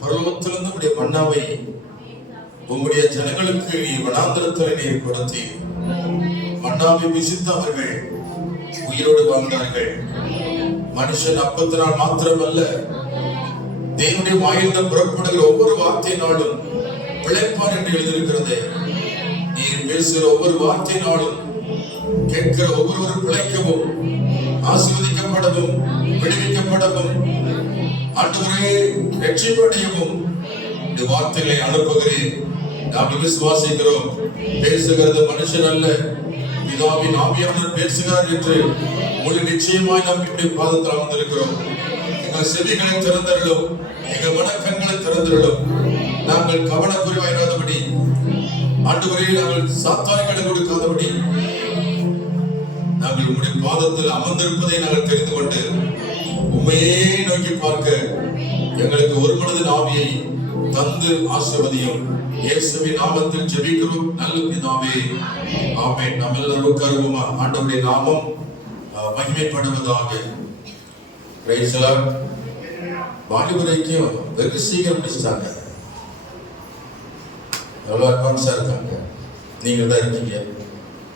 பரலோகத்திலிருந்து உடைய மன்னாவை உங்களுடைய ஜனங்களுக்கு நீ வனாந்திரத்தில் நீர் கொடுத்து மன்னாவை விசித்து அவர்கள் உயிரோடு வாழ்ந்தார்கள். மனுஷன் அப்பத்தினால் மாத்திரமல்ல, தேவனுடைய வாயிலிருந்து புறப்படுகிற ஒவ்வொரு வார்த்தையினாலும் பிழைப்பார் என்று எழுதியிருக்கிறது. நீர் பேசுகிற ஒவ்வொரு வார்த்தையினாலும் கேட்கிற ஒவ்வொருவரும் பிழைக்கவும், ஆசீர்வதிக்கப்படவும், விடுவிக்கப்படவும், ஆண்டவரே ரட்சிப்படையவும் இந்த வார்த்தைகளை அனுப்புகிறேன். நாம் விசுவாசிக்கிறோம். பேசுகிறது மனுஷன் அல்ல, பிதாவின் ஆவியானவர் பேசுகிறார் என்று முழு நிச்சயமாய் நாம் இப்படி பாதத்தில் அமர்ந்திருக்கிறோம். எங்கள் செவிகளை திறந்தருளும், எங்கள் மனக்கண்களை திறந்தருளும். நாங்கள் கவனக்குறைவாயிராதபடி, ஆண்டவரே நாங்கள் சாத்தான்களை கொடுக்காதபடி, நாங்கள் உங்களுடைய பாதத்தில் அமர்ந்திருப்பதை நாங்கள் தெரிந்து கொண்டு உண்மையே நோக்கி பார்க்க எங்களுக்கு ஒரு மனதின் ஆவியை தந்து ஆசீர்வதியும். இயேசுவின் நாமத்தில் ஜெபிக்கிறோம் நல்ல பிதாவே, ஆமென். நாம் எல்லாரும் உட்காருவோமா? ஆண்டவருடைய நாமம் மகிமைப்படுவதாக. Price the Lord. வாலிபரைக்கும் வெகு சீக்கிரம் முடிச்சிட்டாங்க. எவ்வளோ அட்வான்ஸா இருக்காங்க. நீங்க தான் இருக்கீங்க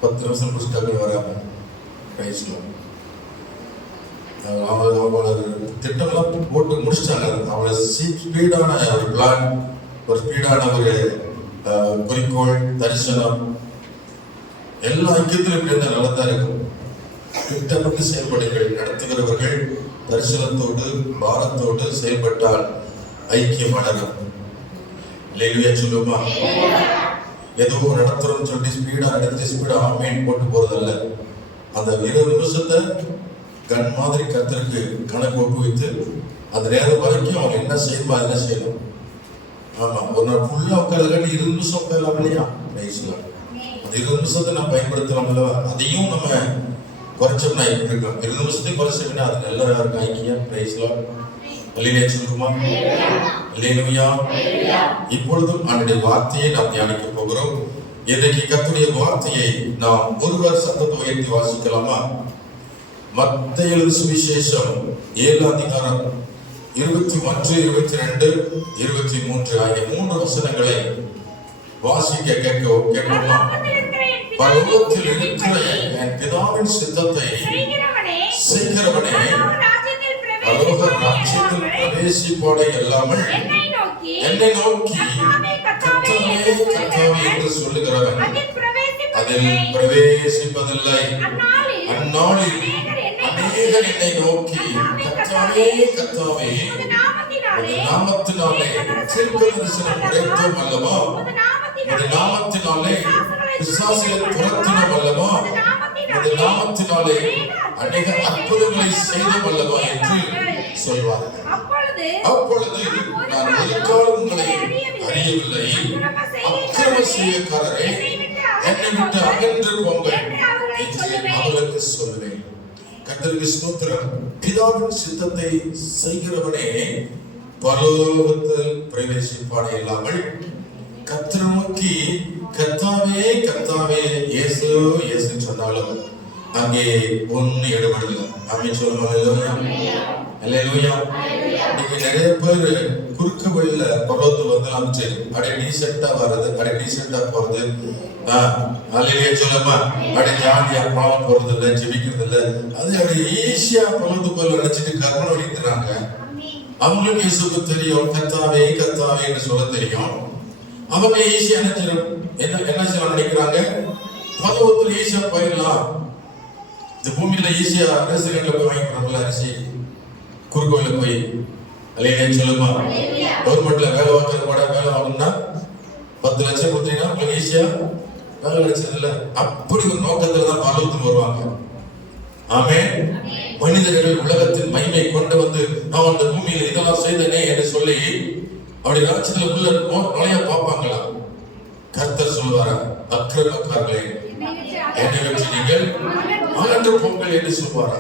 10 நிமிஷம் முடிச்சிட்டாங்க வராம. Price the Lord. அவங்களோட திட்டம்லாம் போட்டு முடிச்சிட்டாங்க. அவங்களோட ஸ்பீடான ஒரு பிளான், ஒரு ஸ்பீடான ஒரு குறிக்கோள், தரிசனம் எல்லா ஐக்கியத்திலும் இப்படி இருந்தால் நல்லதா இருக்கும். திட்டமிட்டு செயல்படுங்கள். நடத்துகிறவர்கள் தரிசனத்தோடு பாரத்தோடு செயல்பட்டால் ஐக்கியம் வளரும். இல்லையா சொல்லுமா? ஏதோ நடத்துறோம்னு சொல்லிட்டு ஸ்பீடா நடத்தி ஸ்பீடா ஆமேன் போட்டு போறதல்ல. அந்த 20 நிமிஷத்தை கண் மாதிரி கர்த்தருக்கு கணக்கு ஒப்புவித்து அந்த நேரம் வரைக்கும் அவங்க என்ன செய்யணுமோ அதெல்லாம் செய்யணும். ஆமா, ஒரு நாள் ஃபுல்லா உட்காந்து 20 நிமிஷம் உட்காரலாம் இல்லையா? பேசலாம். அந்த 20 நிமிஷத்தை நம்ம பயன்படுத்தலாம் அல்லவா? அதையும் நம்ம குறைச்சோம்னா எப்படி இருக்கும்? 20 நிமிஷத்தையும் குறைச்சோம்னா அது நல்லா இருக்கும். ஐக்கியம். பேசலாம். அல்லேலூயா சொல்லுமா? அல்லேலூயா. இப்பொழுதும் அவருடைய வார்த்தையை நாம் தியானிக்க போகிறோம். இன்றைக்கு கர்த்தருடைய வார்த்தையை நாம் ஒருவர் சத்தத்தை உயர்த்தி வாசிக்கலாமா? மத்தேயு சுவிசேஷம் 7 அதிகாரம் 21, 22, 23 ஆகிய 3 வசனங்களை வாசிக்க கேட்போமா? பரலோகத்தில் இருக்கிற என் பிதாவின் சித்தத்தை செய்கிறவனே பரலோக ராஜ்யத்தில் பிரவேசிப்போட இல்லாமல் என்னை நோக்கி கர்த்தாவே கர்த்தாவே என்று சொல்லுகிறவன் அதில் பிரவேசிப்பதில்லை. அந்நாளில் அநேகர் என்னை நோக்கி கர்த்தாவே கர்த்தாவே உமது நாமத்தினாலே தீர்க்கதரிசனம் உரைத்தோம் அல்லவா, உமது நாமத்தினாலே பிசாசுகளை துரத்தினோம் அல்லவா, உமது நாமத்தினாலே அநேக அற்புதங்களை செய்தோம் அல்லவா என்று சொல்வார்கள். அப்பொழுது நான் ஒரு காலம் உங்களை அறியவில்லை, அக்கிரம செய்யக்காரரே என்னை விட்டு அகன்று போங்கள் என்று அவர்களுக்கு சொல்வேன். கர்த்தருக்கு ஸ்தோத்திரம். பிதாவின் சித்தத்தை செய்கிறவனே பரலோகத்தில் பிரவேசிப்பானே இல்லாமல் கர்த்தரை நோக்கி கர்த்தாவே கர்த்தாவே இயேசு இயேசு சொன்னாலும் அங்கே ஒன்னு ஈடுபடல. ஆமென் சொல்லுங்க. அல்லேலூயா. அல்லேலூயா. இன்னைக்கு நிறைய பேர் குறுக்கு வழியில பரலோகத்துக்கு வந்தலாம். சரி, அப்படியே டீசெண்டா வர்றது, அப்படியே டீசெண்டா போறது. அல்லேலூயா சொல்லுமா? அப்படியே ஜாலியா பாவம் போறது இல்லை, ஜெபிக்கிறது இல்லை. அது அப்படியே ஈஸியா பரலோகத்துக்கு போய் நினைச்சிட்டு கற்பனை வலிக்கிறாங்க. அவங்களுக்கு இயேசுக்கு தெரியும் கர்த்தாவே கர்த்தாவே என்று சொல்ல தெரியும். அவங்க ஈஸியா என்ன செய்ய நினைக்கிறாங்க? பரலோகத்துல ஈஸியா போயிடலாம். இந்த பூமியில ஈஸியா ரேஷன்ல போய் வாங்கிக்கிறாங்களா அரிசி, குறுக்கோயில போய். அல்லேலூயா சொல்லுமா? கவர்மெண்ட்ல வேலை வாங்கணும்னா 10 லட்சம் கொடுத்தீங்கன்னா உங்களுக்கு ஈஸியா வேலை கிடைச்சது இல்ல. அப்படி ஒரு நோக்கத்துல தான் பரலோகத்துக்கு வருவாங்க. ஆமென். மனிதர்கள் உலகத்தின் மகிமை கொண்டு வந்து நான் அந்த பூமியில இதெல்லாம் செய்தனே என்று சொல்லி அப்படி ராஜ்யத்துல உள்ள நுழைய பார்ப்பாங்களா? கர்த்தர் சொல்வாரா? அக்கிரமக்காரர்களே என்னை விட்டு நீங்கள் அகன்று போங்கள் என்று சொல்வாரா?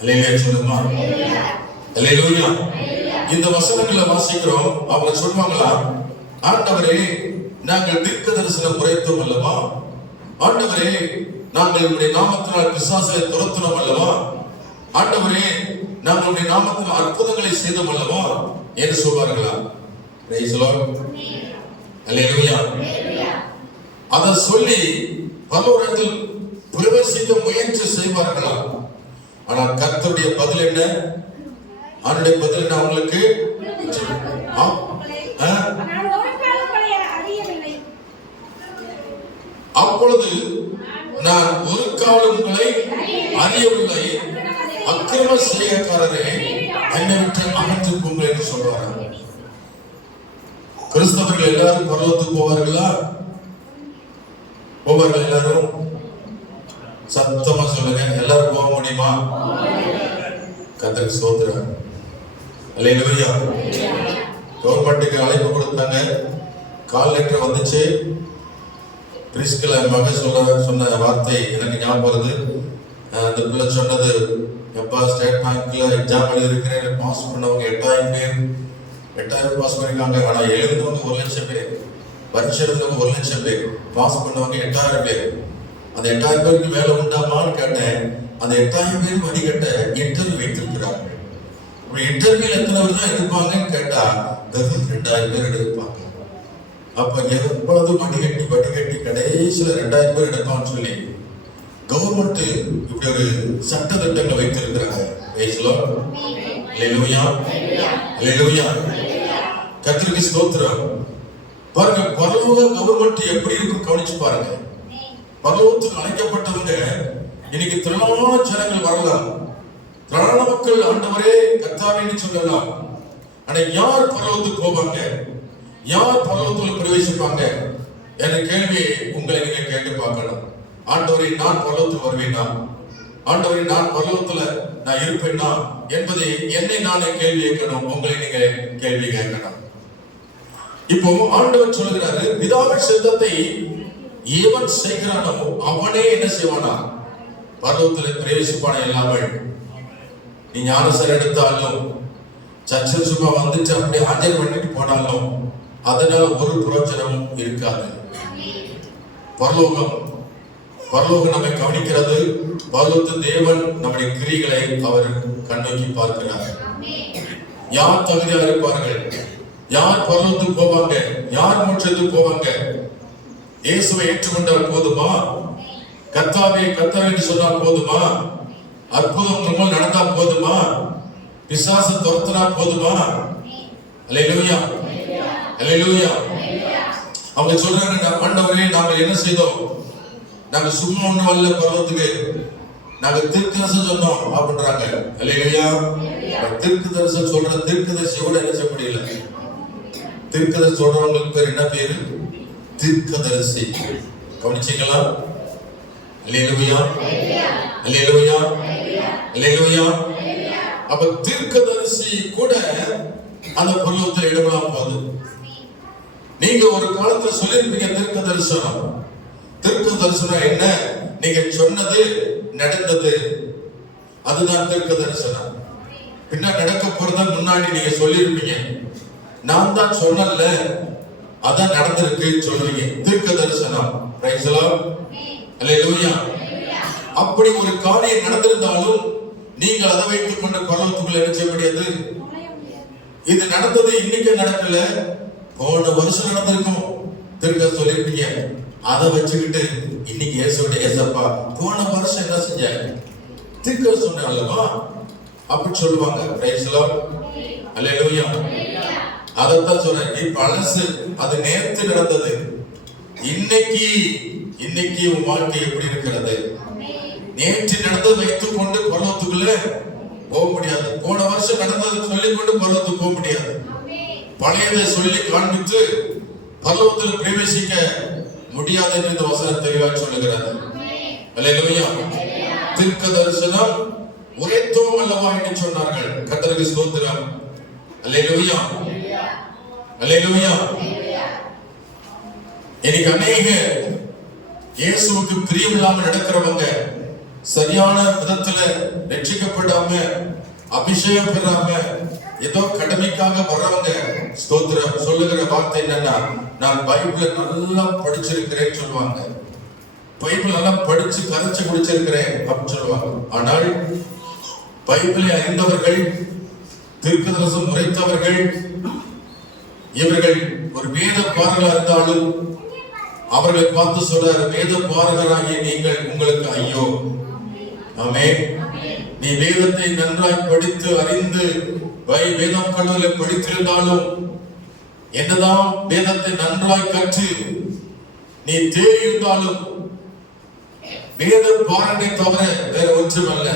அல்லேலூயா சொல்லுமா? அல்லேலூயா. இந்த வசனங்களை வாசிக்கிறோம். அவங்க சொல்வாங்களா? ஆண்டவரே நாங்கள் தீர்க்க தரிசனம் உரைத்தோம் அல்லவா, ஆண்டவரே நாங்கள் உம்முடைய நாமத்தினால் பிசாசை துரத்தினோம் அல்லவா, ஆண்டவரே நாம் நம்முடைய நாமத்தில் அற்புதங்களை செய்தோம் அல்லவா என்று சொல்வார்களா? Price the lord. அல்லேலூயா. அதை சொல்லி பரலோகத்தில் பிரவேசிக்க முயற்சி செய்வார்களா? ஆனால் கர்த்தருடைய பதில் என்ன? அவருடைய பதில் என்ன? அவங்களுக்கு அப்பொழுது நான் ஒரு காலம் உங்களை அறியவில்லை, அக்கிரம செய்யக்காரரே என்னை விட்டு அகன்று போங்கள் என்று சொல்றாங்க. கிறிஸ்தவர்கள் எல்லாரும் பரலோகத்துக்கு போவார்களா? போவார்கள் எல்லாரும்? சத்தமா சொல்லுங்க. எல்லாரும் போக முடியுமா? கர்த்தருக்கு ஸ்தோத்திரம். அல்லேலூயா. கவர்மெண்ட்டுக்கு அழைப்பு கொடுத்தாங்க. கால் லெட்டர் வந்துச்சு. பிரிஸ்கிலா மக சொன்ன வார்த்தை எனக்கு ஞாபகம் வருது. அந்த பிள்ளை சொன்னது, எப்பா ஸ்டேட் பேங்க்ல எக்ஸாம் எழுதிருக்கிறேன், பாஸ் பண்ணவங்க 8000 பாஸ் பண்ணிருக்காங்க. ஆனா எழுதினவங்க 1,00,000 பேர், பரிசெழுதினவங்க 1,00,000 பேர், பாஸ் பண்ணவங்க 8000 பேர். அந்த 8000 பேருக்கு மேல உண்டாமான்னு கேட்டேன். அந்த 8000 பேர் வடிகட்ட இன்டர்வியூ வைத்திருக்கிறாங்க. இன்டர்வியூல எத்தனை பேர் தான் எடுப்பாங்கன்னு கேட்டா 2000 பேர் எடுப்பாங்க. அப்ப எப்பொழுது வடிகட்டி கடைசியில 2000 பேர் எடுப்பான்னு சொல்லி கவர்மெண்ட் இப்படி ஒரு சட்ட திட்டங்களை வைத்திருக்கிறாங்க. கர்த்தருக்கு ஸ்தோத்திரம். பாருங்க, பரலோக கவர்மெண்ட் எப்படி இருக்கும் கவனிச்சு பாருங்க. பரலோகத்துக்கு அழைக்கப்பட்டவங்க இன்னைக்கு திரளான ஜனங்கள் வரலாம், திரளான மக்கள் ஆண்டவரே கர்த்தாவே சொல்லலாம். ஆனா யார் பரலோகத்துக்கு போவாங்க? யார் பரலோகத்துல பிரவேசிப்பாங்க என்ற கேள்வி உங்களை நீங்க கேட்டு பார்க்கணும். ஆண்டவரே, நான் பரலோகத்துக்கு வருவேனா? ஆண்டவரே, நான் பரலோகத்துல நான் இருப்பேனா என்பதை என்னை நானே கேள்வி கேட்கணும், உங்களை நீங்க கேள்வி கேட்கணும். இப்போ ஆண்டவர் சொல்லுகிறாரு, பிதாவின் சித்தத்தை எவன் செய்கிறானோ அவனே என்ன செய்வானா? பரலோகத்துல பிரவேசிப்பான. இல்லாமல் நீ ஞானசாரம் எடுத்தாலும் சர்ச்சில் சும்மா வந்துட்டு அப்படியே ஆஜர் பண்ணிட்டு போனாலும் அதனால ஒரு பிரயோஜனமும் இருக்காது. பரலோகம் நம்மை கவனிக்கிறது. பரலோகத்து தேவன் நம்முடைய கிரிகளை அவர் கண்ணோக்கி பார்க்கிறார். யார் தகுதியா இருப்பார்கள்? யார் பரலோகத்துக்கு போவாங்க? யார் மோட்சத்துக்கு போவாங்க? இயேசுவை ஏற்றுக்கொண்டால் போதுமா? கர்த்தாவே கர்த்தாவே சொன்னால் போதுமா? அற்புதம் நம்மால் நடந்தா போதுமா? பிசாசு துரத்தினா போதுமா? அல்லேலூயா, அல்லேலூயா. அவங்க சொல்றாங்க, ஆண்டவரே நாங்கள் என்ன செய்தோம்? நாங்க சும்மா ஒண்ணு வரல பரலோகத்துக்கு, நாங்க தீர்க்கதரிசனம் சொன்னோம் அப்படின்றாங்க. அல்லேலூயா. தீர்க்கதரிசனம் சொல்ற தீர்க்கதரிசி கூட என்ன செய்ய முடியல. தீர்க்கதரிசி சொல்றவங்களுக்கு பேர் என்ன பேரு? தீர்க்கதரிசி. கவனிச்சீங்களா? அல்லேலூயா, அல்லேலூயா, அல்லேலூயா. அப்ப தீர்க்கதரிசி கூட அந்த பரலோகத்தில் இடமெல்லாம் போகுது. நீங்க ஒரு காலத்துல சொல்லிருப்பீங்க தீர்க்க தரிசனம். தீர்க்க தரிசனம் என்ன? நீங்க சொன்னது நடந்தது, அதுதான் தீர்க்க தரிசனம். பின்ன நடக்க போறத முன்னாடி நீங்க சொல்லிருப்பீங்க. நான் தான் சொன்னல, அதான் நடந்திருக்கு சொல்றீங்க. தீர்க்க தரிசனம். Praise the lord. அல்லேலூயா. அப்படி ஒரு காரியம் நடந்திருந்தாலும் நீங்கள் அதை வைத்துக் கொண்ட பரலோகத்துக்குள்ள என்ன செய்ய முடியாது. இது நடந்தது இன்னைக்கு நடக்கல, போன வருஷம் நடந்திருக்கும். திருக்க சொல்லிருப்பீங்க. அதை வச்சுக்கிட்டு இன்னைக்கு இயேசுவோட ஏசப்பா போன வருஷம் என்ன செஞ்ச திருக்க சொன்ன அல்லவா அப்படி சொல்லுவாங்க. Praise the lord. அல்லேலூயா. அதத்தான் சொல்றேன், நீ பழசு, அது நேத்து நடந்தது. இன்னைக்கு உன் வாழ்க்கை எப்படி இருக்கிறது? நேற்று நடந்ததை வைத்துக் கொண்டு பரலோகத்துக்குள்ள போக முடியாது. போன வருஷம் நடந்ததை சொல்லிக் கொண்டு பரலோகத்துக்கு போக முடியாது. பழையதை சொல்லி காண்பித்து பரலோகத்தில் பிரவேசிக்க முடியாது என்று இந்த வசனம் தெளிவாக சொல்லுகிறது. அல்லேலூயா. தீர்க்க தரிசனம் உரைத்தோம் அல்லவா என்று சொன்னார்கள். கர்த்தருக்கு ஸ்தோத்திரம். அல்லேலூயா, அல்லேலூயா. இன்னைக்கு அநேக இயேசுவுக்கு பிரியமில்லாம நடக்கிறவங்க, சரியான விதத்துல ரட்சிக்கப்படாம அபிஷேகம் பெறாம ஏதோ கடமைக்காக வர்றவங்க, ஸ்தோத்திரம், சொல்லுகிற வார்த்தை என்னன்னா, நான் பைபிளை நல்லா படிச்சிருக்கிறேன்னு சொல்லுவாங்க. பைபிள் நல்லா படிச்சு கரைச்சு குடிச்சிருக்கிறேன் அப்படின்னு சொல்லுவாங்க. ஆனால் பைபிளை அறிந்தவர்கள், தீர்க்கதரிசனம் உரைத்தவர்கள், இவர்கள் ஒரு வேத பாரகராக இருந்தாலும் அவர்களை பார்த்து சொல்றாரு, வேத பாரகராகிய நீங்கள் உங்களுக்கு ஐயோ. ஆமென். நீ வேதத்தை நன்றாய் படித்து அறிந்து வேதம் கல்லூரியில் படித்திருந்தாலும், என்னதான் வேதத்தை நன்றாய் கற்று நீ தேறி இருந்தாலும், வேத பாரனை தவிர வேற ஒன்றுமல்ல.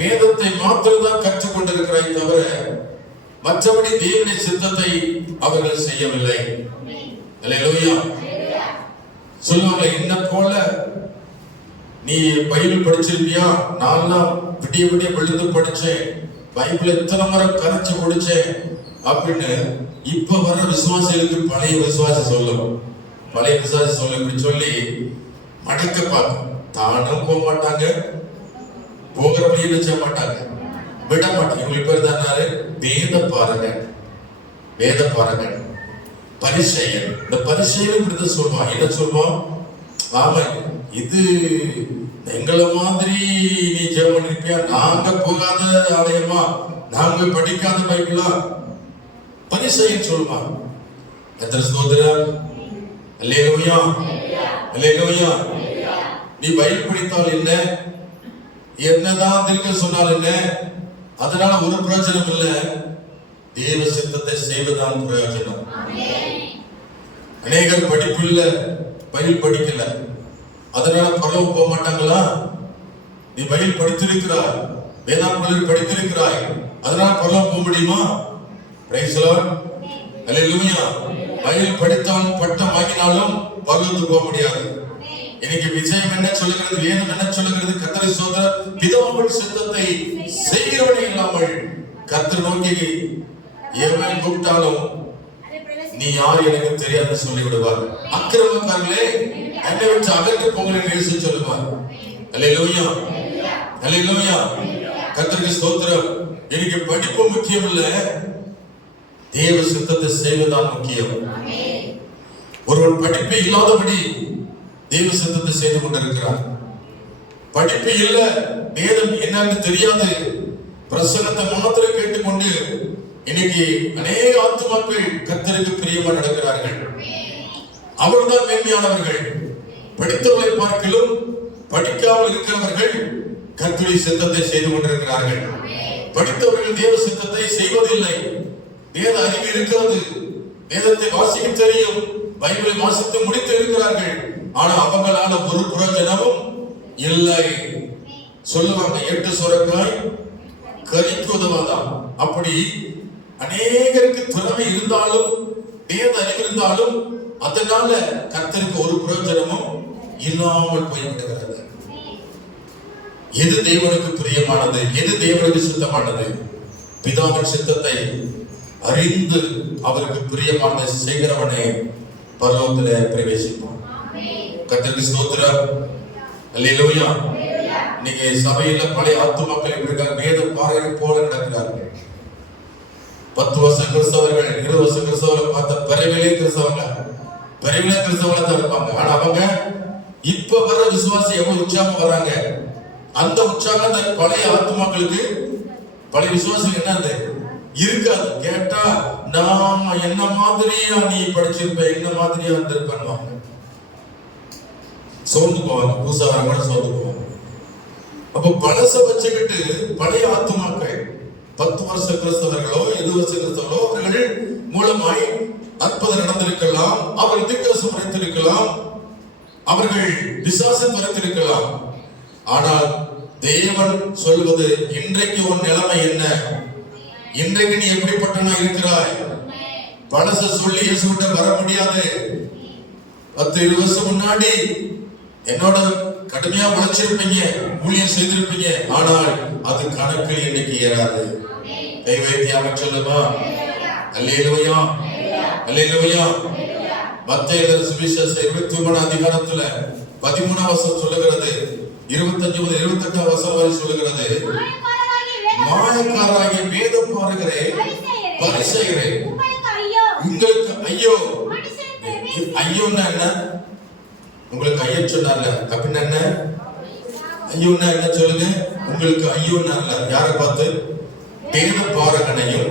வேதத்தை மாத்திரம்தான் கற்றுக் கொண்டிருக்கிறாய் தவிர மற்றபடி தேவனுடைய சித்தத்தை அவர்கள் செய்யவில்லை. அல்லேலூயா. சொல்லுவாங்க, என்ன போல நீ பைபிள் படிச்சிருப்பியா? நான்லாம் விடிய விடிய விழுந்து படிச்சேன், பைபிள் எத்தனை முறை கரைச்சு முடிச்சேன் அப்படின்னு இப்ப வர விசுவாசிகளுக்கு பழைய விசுவாசி சொல்லும். பழைய விசுவாசி சொல்ல இப்படி சொல்லி மடக்க பார்க்கும். தானும் போக மாட்டாங்க, போகிறபடியே நினைச்ச மாட்டாங்க, விட மாட்டாங்க. இவங்களுக்கு பேர் தானாரு வேத பாரகன். வேத பாரகன், பரிசெயன். இந்த பரிசெயன் இப்படிதான் சொல்லுவான். என்ன சொல்லுவான்? ஆமா, இது எங்களை மாதிரி நீ ஜெபம் பண்ணிருப்பியா? நாங்க போகாத ஆலயமா, நாங்க படிக்காத பைபிளா? பரிசெயன் சொல்லுவான். எத்தனை ஸ்தோத்திரம். அல்லேலூயா, அல்லேலூயா. நீ பைபிள் படித்தால் என்ன, என்னதான் திருக்க சொன்னால் என்ன, அதனால ஒரு பிரயோஜனம் இல்லை. தேவ சித்தத்தை செய்வதான் பிரயோஜனம். அநேகர் படிப்பு இல்ல, பைபிள் படிக்கல, அதனால பரலோகம் போக மாட்டாங்களா? நீ பைபிள் படித்திருக்கிறாய், வேதாகமத்தில் படித்திருக்கிறாய், அதனால பரலோகம் போக முடியுமா? Price the lord. Hallelujah. Bible படித்தான் பட்டம் வாங்கினாலும் பரலோகத்துக்கு போக முடியாது. இன்னைக்கு விஜயம் என்ன சொல்லுகிறது, வேதம் என்ன சொல்லுகிறது? கர்த்தரை சோதர பிதாவின் சித்தத்தை செய்கிறவனே இல்லாமல் கர்த்தர் நோக்கி எவன் கூப்பிட்டாலும் நீ யார் எனக்கு தெரியாது சொல்லி விடுவார். அக்கிரமக்காரர்களே என்னை விட்டு அகன்று போங்கள் என்று சொல்லுவார். அல்லேலூயா, அல்லேலூயா. கர்த்தருக்கு ஸ்தோத்திரம். எனக்கு படிப்பு முக்கியம் இல்ல, தேவ சித்தத்தை செய்வதுதான் முக்கியம். ஒருவன் படிப்பு இல்லாதபடி தேவ சித்தத்தை செய்து கொண்டிருக்கிறார். படிப்பு இல்ல, வேதம் என்னன்னு தெரியாது, பிரசங்கத்தை மாத்திரம் கேட்டுக்கொண்டு இன்னைக்கு அநேக ஆத்துமாக்கள் கர்த்தருக்கு பிரியமா நடக்கிறார்கள். அவர்தான் மேன்மையானவர்கள். படித்தவர்களை பார்க்கலும் படிக்காமல் இருக்கிறவர்கள் கர்த்தருடைய சித்தத்தை செய்து கொண்டிருக்கிறார்கள். படித்தவர்கள் தேவ சித்தத்தை செய்வதில்லை. வேத அறிவு இருக்கிறது, வேதத்தை வாசிக்க தெரியும், பைபிளை வாசித்து முடித்து இருக்கிறார்கள், ஆனா அவங்களால ஒரு பிரயோஜனமும் இல்லை. சொல்லுவாங்க, 8 சுரைக்காய் கறிக்கு உதவாதான். அப்படி அநேகருக்கு திறமை இருந்தாலும் வேத அறிவு இருந்தாலும் அதனால கர்த்தருக்கு ஒரு பிரயோஜனமும் இல்லாமல் போய்விடுகிறது. எது தேவனுக்கு பிரியமானது, எது தேவனுக்கு சித்தமானது? பிதாவின் சித்தத்தை அறிந்து அவருக்கு பிரியமானதை செய்கிறவனே பரலோகத்திலே பிரவேசிப்பான். கர்த்தருக்கு ஸ்தோத்திரம். அல்லேலூயா. இன்னைக்கு சபையில பழைய ஆத்துமாக்கள் எப்படி இருக்காங்க? வேத பாறையை போல நடக்கிறார்கள். 10 வருஷம் கிறிஸ்தவர்கள், 20 வருஷம் கிறிஸ்தவர்கள் பார்த்த பிறவிலே கிறிஸ்தவங்க, பிறவிலே கிறிஸ்தவங்களா தான் இருப்பாங்க. ஆனா அவங்க இப்ப வர விசுவாசி எவ்வளவு உற்சாகம் வராங்க, அந்த உற்சாகம் அந்த பழைய ஆத்துமாக்களுக்கு, பழைய விசுவாசம் என்னது இருக்காது. கேட்டா நான் என்ன மாதிரியா நீ படிச்சிருப்ப, என்ன மாதிரியா இருந்திருப்பாங்க, சோர்ந்து போவாங்க. பூசாரம் கூட சோர்ந்து போவாங்க. அப்ப பழச வச்சுக்கிட்டு பழைய ஆத்துமாக்கள் 10 வருஷ கிறிஸ்தவர்களோ 20 வருஷ கிறிஸ்தவர்களோ அவர்கள் மூலமாய் அற்புதம் நடந்திருக்கலாம், அவர்கள் தீர்க்கதரிசனம் உரைத்திருக்கலாம், அவர்கள் விசுவாசம் துரைத்திருக்கலாம். ஆனால் தேவன் சொல்வது, இன்றைக்கு உன் நிலைமை என்ன, இன்றைக்கு நீ எப்படிப்பட்டவனா இருக்கிறாய்? பழச சொல்லி இயேசுவிட்ட வர முடியாது. 10-20 வருஷம் முன்னாடி என்னோட கடுமையா உழைச்சிருப்பீங்க, ஊழியம் செய்திருப்பீங்க, ஆனால் அது கணக்கில் இன்னைக்கு ஏறாது. கை வைத்தியா சொல்லுமா? அல்லேலூயா, அல்லேலூயா. மத்தேயு சுவிசேஷம் 23 அதிகாரத்துல 13 வசனம் சொல்லுகிறது, 25 முதல் 28 வசனம் வரை சொல்லுகிறது, மாயக்காரராகிய வேத பாரகரே, பரிசேயரே, உங்களுக்கு ஐயோ. ஐயோன்னா என்ன? உங்களுக்கு ஐயோ சொன்னார்ல, அப்படின்னா என்ன? ஐயோன்னா என்ன சொல்லுங்க? உங்களுக்கு ஐயோ நல்ல. யாரை பார்த்து? வேத பாரகனையும்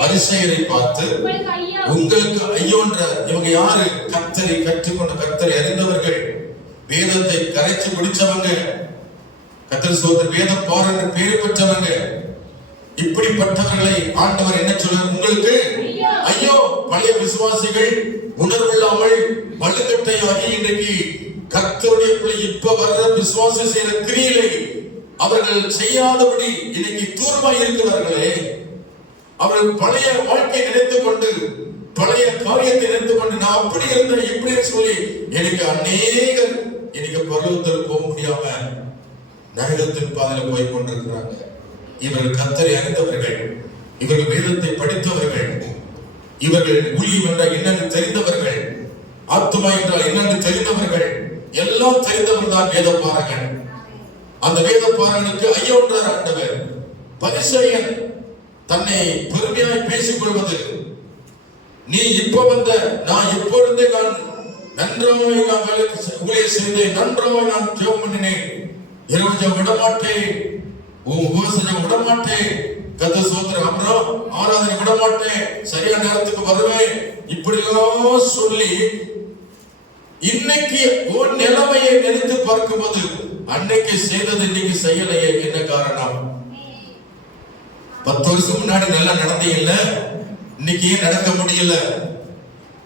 பரிசேயரை பார்த்து உங்களுக்கு ஐயோன்ற. இவங்க யாரு? கர்த்தரை கற்றுக்கொண்ட, கர்த்தரை அறிந்தவர்கள், வேதத்தை கரைச்சு முடிச்சவங்க, கர்த்தர் சோதர் வேத பாரகன் பேர் பெற்றவங்க. இப்படிப்பட்டவர்களை ஆண்டவர் என்ன சொல்றார்? உங்களுக்கு ஐயோ. பழைய விசுவாசிகள் உணர்வில்லாமல் மழுக்கட்டையாகி இன்றைக்கு கர்த்தருடைய பிள்ளை இப்ப வர்ற விசுவாசி செய்யற கிரியிலை அவர்கள் செய்யாதபடி இன்னைக்கு தூரமாய் இருக்கிறார்களே, அவர்கள் பழைய வாழ்க்கை நினைத்துக் கொண்டு, பழைய காரியத்தை நினைத்துக் கொண்டு, நான் அப்படி இருந்தேன் இப்படி சொல்லி எனக்கு அநேகர் இன்னைக்கு பருவத்தில் போக முடியாம நரகத்தின் பாதையில போய் கொண்டிருக்கிறாங்க. இவர்கள் கர்த்தரை அறிந்தவர்கள், இவர்கள் வேதத்தை படித்தவர்கள், இவர்கள் ஊழியம் என்றால் என்னென்னு தெரிந்தவர்கள், ஆத்துமா என்றால் என்னென்னு தெரிந்தவர்கள், எல்லாம் தெரிந்தவர்கள் தான் வேத பாரகன். அந்த வேத பாரகனுக்கு ஐயோ என்றார் ஆண்டவர். பரிசேயன் தன்னை பெருமையாய் பேசிக் கொள்வது, நீ இப்ப வந்த, நான் இப்பொழுதே நான் நன்றாக நான் ஊழியம் செய்தேன், நன்றாக நான் ஜெபம் பண்ணினேன், இரவு ஜெபம் விடமாட்டேன், உபவாசம் விடமாட்டேன், கர்த்தர் ஸ்தோத்திரம், அப்புறம் ஆராதனை விடமாட்டேன், சரியான நேரத்துக்கு வருவேன், இப்படி எல்லாம் சொல்லி இன்னைக்கு உன் நிலைமையை நினைத்து பார்க்கும்போது அன்னைக்கு செய்தது இன்னைக்கு செய்யலையே. என்ன காரணம்? 10 வருஷம் முன்னாடி நல்லா நடந்தீங்கல்ல, இன்னைக்கு நடக்க முடியல.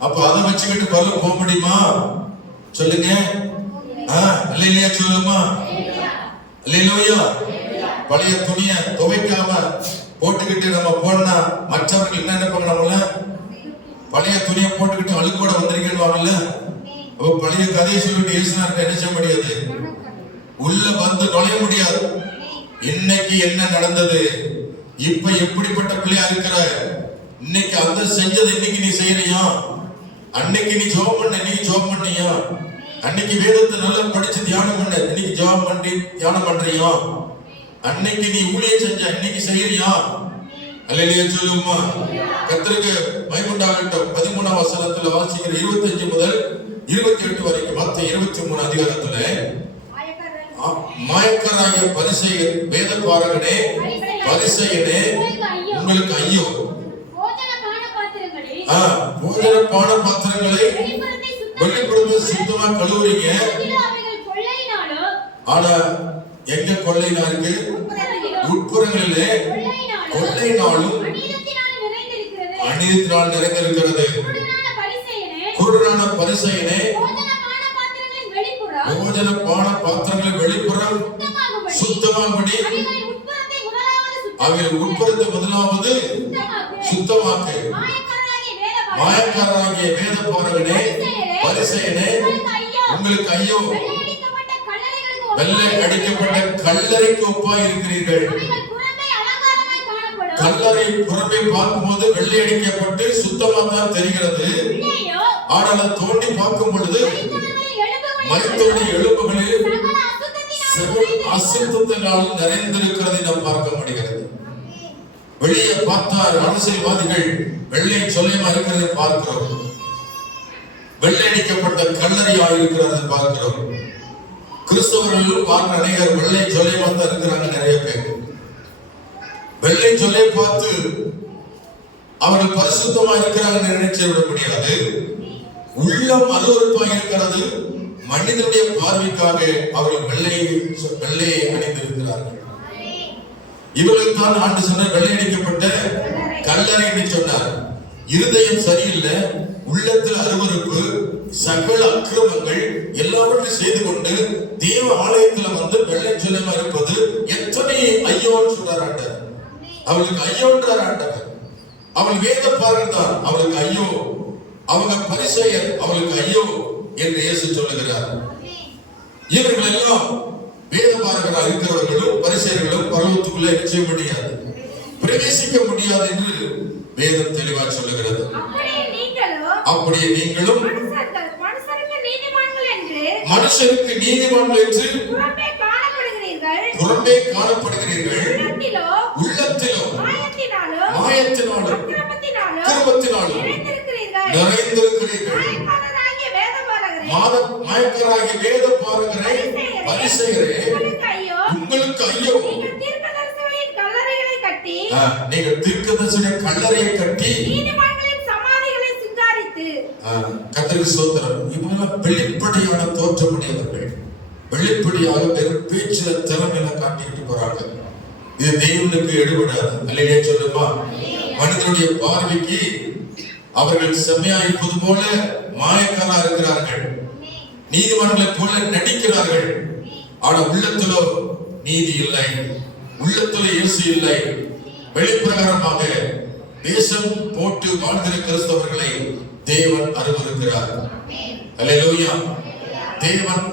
அப்ப அதை வச்சுக்கிட்டு பரல போக முடியுமா? சொல்லுங்க. இல்லையா? சொல்லுமா. இல்லையா? பழைய துணியை துவைக்காம போட்டுக்கிட்டு நம்ம போனா மற்றவர்கள் என்ன நினைப்பாங்க? நம்மள பழைய துணியை போட்டுக்கிட்டு அழுக்கோட வந்திருக்கேன்னு. பழைய கதையை சொல்லிட்டு இயேசுனாருக்கு என்ன செய்ய முடியாது, உள்ள வந்து நுழைய முடியாது. இன்னைக்கு என்ன நடந்தது, இப்ப எப்படிப்பட்ட பிள்ளையா இருக்கிற, இன்னைக்கு அந்த செஞ்சது இன்னைக்கு நீ செய்யறியா? அன்னைக்கு நீ ஜெபம் பண்ண, இன்னைக்கு ஜெபம் பண்ணியா? அன்னைக்கு வேதத்தை நல்லா படிச்சு தியானம் பண்ண, இன்னைக்கு ஜெபம் பண்ணி தியானம் பண்றியா? அன்னைக்கு நீ ஊழியம் செஞ்ச, இன்னைக்கு செய்யறியா? அல்லேலூயா சொல்லுமா. கர்த்தருக்கு மகிமை உண்டாகட்டும். 13ஆம் வசனத்துல வாசிக்கிற 25 முதல் 28 வரைக்கும் மத்தேயு 23 அதிகாரத்துல, மாயக்காரராகிய பரிசேயர், வேத பாரகனே, பரிசேயனே, உங்களுக்கு ஐயோ. போஜன பான பாத்திரங்களை வெளிப்புறத்தை சுத்தமா கழுவுறீங்க, ஆனா எங்க கொள்ளைனா இருக்கு? உட்புறங்களிலே கொள்ளைனாலும் அநீதியினால் நிறைந்திருக்கிறது. குருடனான பரிசேயனே, போஜன பான பாத்திரங்களை வெளிப்புறம் சுத்தமாகும்படி அவைகள் உட்புறத்தை முதலாவது சுத்தமாக்கு. மாயக்காரராகிய வேத பாரகனே, பரிசேயனே, உங்களுக்கு ஐயோ. வெள்ளை அடிக்கப்பட்ட கல்லறைக்கு ஒப்பாய் இருக்கிறீர்கள். கல்லறை புறமே பார்க்கும்போது வெள்ளை அடிக்கப்பட்டு சுத்தமா தான் தெரிகிறது. ஆனால் அதை தோண்டி பார்க்கும் பொழுது மனிதனுடைய எலும்புகளில் அசுத்தத்தினால் நிறைந்திருக்கிறதை நாம் பார்க்க முடிகிறது. வெளியே பார்த்தால் அரசியல்வாதிகள் வெள்ளை சொல்லியமா இருக்கிறதை பார்க்கிறோம், வெள்ளை அடிக்கப்பட்ட கல்லறையாக இருக்கிறதை பார்க்கிறோம். கிறிஸ்தவர்கள் பார்க்க அநேகர் வெள்ளை சொல்லியமா தான் இருக்கிறாங்க. நிறைய பேர் வெள்ளை சொல்லை பார்த்து அவர்கள் பரிசுத்தமா இருக்கிறாங்க நினைச்சு விட முடியாது. உள்ளம் அருவருப்பா இருக்கிறது. மனிதனுடைய பார்வைக்காக அவர்கள் வெள்ளையை அணிந்திருக்கிறார்கள். இவர்களுக்கு தான் ஆண்டு சொன்ன வெள்ளை அடிக்கப்பட்ட கல்லறை என்று சொன்னார். இருதயம் சரியில்லை, உள்ளத்தில் அருவருப்பு, சகல அக்கிரமங்கள் எல்லாவற்றையும் செய்து கொண்டு தேவ ஆலயத்தில் வந்து வெள்ளை சொல்லியமா இருப்பது எத்தனை ஐயோன்னு சொல்றார் ஆண்டவர். அவளுக்கு ஐயோன்றார் ஆண்டவர். அவள் வேத பாரகன்தான், அவளுக்கு ஐயோ. அவங்க பரிசேயர், அவளுக்கு ஐயோ என்று இயேசு சொல்லுகிறார். இவர்கள் எல்லாம் வேத பாரகராக இருக்கிறவர்களும் பரிசேயர்களும் பரலோகத்துக்குள்ளே செய்ய முடியாது, பிரவேசிக்க முடியாது என்று வேதம் தெளிவாக சொல்லுகிறது. அப்படியே நீங்களும் மனுஷருக்கு நீதிமான்கள் என்று புறம்பே காணப்படுகிறீர்கள், உள்ளத்திலும் மாயத்தினாலும் கிருபத்தினாலும் நிறைந்திருக்கிறீர்கள். மாயக்காரராகிய வேத பாரகரே, பரிசேயரே, உங்களுக்கு ஐயோ. நீங்கள் தீர்க்கதரிசியுடைய கல்லறையை கட்டி நீதிமான்களின் சமாதிகளை சிங்காரித்து. கர்த்தருக்கு ஸ்தோத்திரம். இவங்க வெளிப்படையான தோற்றமுடையவர்கள், வெளிப்படையாக வெறும் பேச்சுல திறமையில காட்டிக்கிட்டு போறாங்க. இது தேவனுக்கு எடுபடாது. அல்லேலூயா சொல்லுமா. மனிதனுடைய பார்வைக்கு அவர்கள் செம்மையா இருப்பது போல மாயக்காரா இருக்கிறார்கள், நீதிமன்றங்களை போல நடிக்கிறார்கள். ஆனா உள்ளத்திலோ நீதி இல்லை, உள்ளத்திலோ இயேசு இல்லை. வெளிப்பிரகாரமாக தேசம் போட்டு வாழ்கிற கிறிஸ்தவர்களை தேவன் அருவருக்கிறார். அல்லேலூயா. தேவன்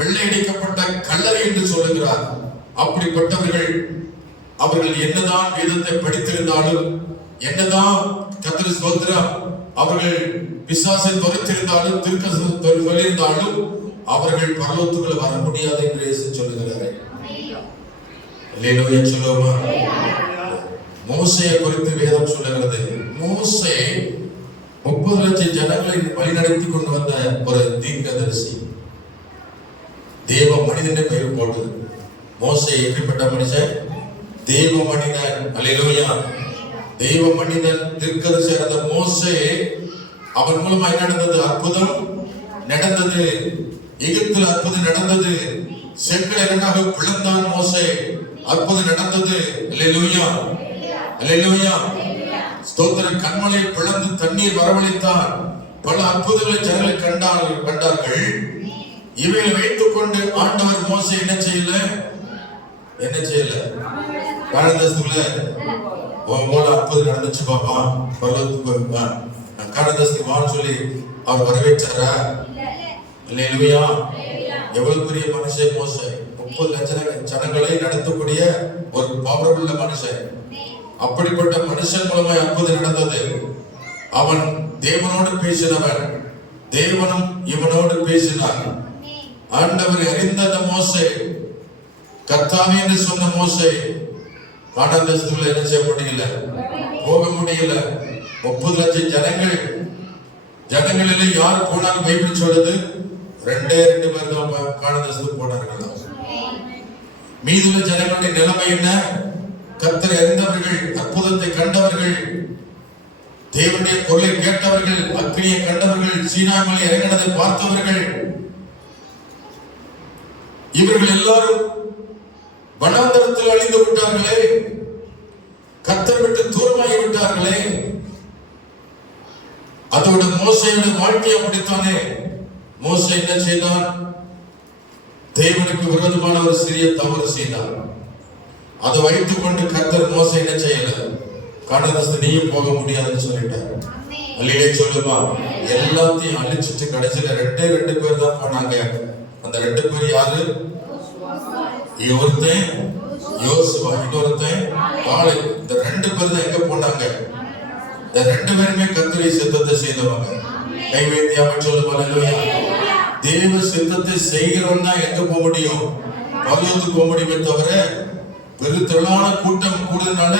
வெள்ளையடிக்கப்பட்ட கல்லறை என்று சொல்லுகிறார். அப்படிப்பட்டவர்கள் அவர்கள் என்னதான் வேதத்தை படித்திருந்தாலும், என்னதான் கர்த்தர் ஸ்தோத்திரம் அவர்கள் பிசாசை துரைத்திருந்தாலும், தீர்க்கதரிசனம் சொல்லியிருந்தாலும் அவர்கள் பரலோகத்துக்குள்ள வர முடியாது என்று இயேசு சொல்லுகிறார். அல்லேலூயா சொல்லுமா. மோசேயை குறித்து வேதம் சொல்லுகிறது. மோசே 30 லட்சம் ஜனங்களை வழிநடத்தி கொண்டு வந்த ஒரு தீர்க்கதரிசி. தேவ மனிதன் பெயர் போட்டது. மோசே எப்படிப்பட்ட மனுஷன்? தேவ மனிதன். அல்லேலூயா. தெய்வ மனிதன் தீர்க்கதரிசி இருந்த மோசே, அவன் மூலமா என்ன நடந்தது? அற்புதம் நடந்தது. எகிப்தில் அற்புதம் நடந்தது. செங்கல் இரண்டாக பிளந்தான் மோசே, அற்புதம் நடந்தது. அல்லேலூயா, அல்லேலூயா. ஸ்தோத்திரம். கண்மலை பிளந்து தண்ணீர் வரவழைத்தான். பல அற்புதங்களை ஜனங்கள் கண்டார்கள். இவைகளை வைத்துக் கொண்டு ஆண்டவர் மோசே என்ன செய்யல? காரணதேசத்துக்குள்ள அற்புதம் நடந்துச்சு பாப்பா, காரணதேசத்துக்கு வான்னு சொல்லி அவர் வரவேற்றாரா? அல்லேலூயா. எவ்வளவு பெரிய மனுஷன் மோசே. 30 லட்சம் ஜனங்களை நடத்தக்கூடிய ஒரு பவர் உள்ள மனுஷன். அப்படிப்பட்ட மனுஷன் மூலமாய் அற்புதம் நடந்தது. அவன் தேவனோடு பேசினவன், தேவனும் இவனோடு பேசினான். ஆண்டவரை அறிந்த மோசே, கர்த்தாவே என்று சொன்ன மோசே கானான்தேசத்துக்குள்ள என்ன செய்ய முடியல? போக முடியல. 30 லட்சம் ஜனங்களிலே யார் போனாலும் பைபிள் சொல்லுது 2 பேர் தான் கானான்தேசத்துக்கு போனார்கள். மீதுள்ள ஜனங்களுடைய நிலைமை என்ன? கர்த்தரை அறிந்தவர்கள், அற்புதத்தை கண்டவர்கள், தேவனுடைய குரலை கேட்டவர்கள், அக்கினியை கண்டவர்கள், சீனாய் மலை இறங்கினதை பார்த்தவர்கள், இவர்கள் எல்லாரும் வனாந்தரத்தில் அழிந்து விட்டார்களே, கர்த்தரை விட்டு தூரமாகி விட்டார்களே. அதோட மோசேயோட வாழ்க்கை அப்படித்தானே. மோசே என்ன செய்தான்? தேவனுக்கு விரோதமான ஒரு சிறிய தவறு செய்தான். அதை வைத்துக் கொண்டு கர்த்தர் மோசே என்ன செய்யல? கானான்தேசத்துக்கு நீயும் போக முடியாதுன்னு சொல்லிட்டார். அல்லேலூயா சொல்லுமா. எல்லாத்தையும் அழிச்சிட்டு கடைசியில 2 பேர் தான் போனாங்க. அந்த 2 பேர் யாரு? ஒருத்தன் யோசுவா, இன்னொருத்தன் காலேப். இந்த 2 பேர் தான் எங்க போனாங்க? இந்த 2 பேருமே கர்த்தருடைய சித்தத்தை செய்தவங்க. கை வைத்து அவன் சொல்லுமா. அல்லேலூயா. தேவ சித்தத்தை செய்கிறவன் தான் எங்க போக முடியும்? பரலோகத்துக்கு போக முடியுமே தவிர, பெருத்திரளான கூட்டம் கூடுதனால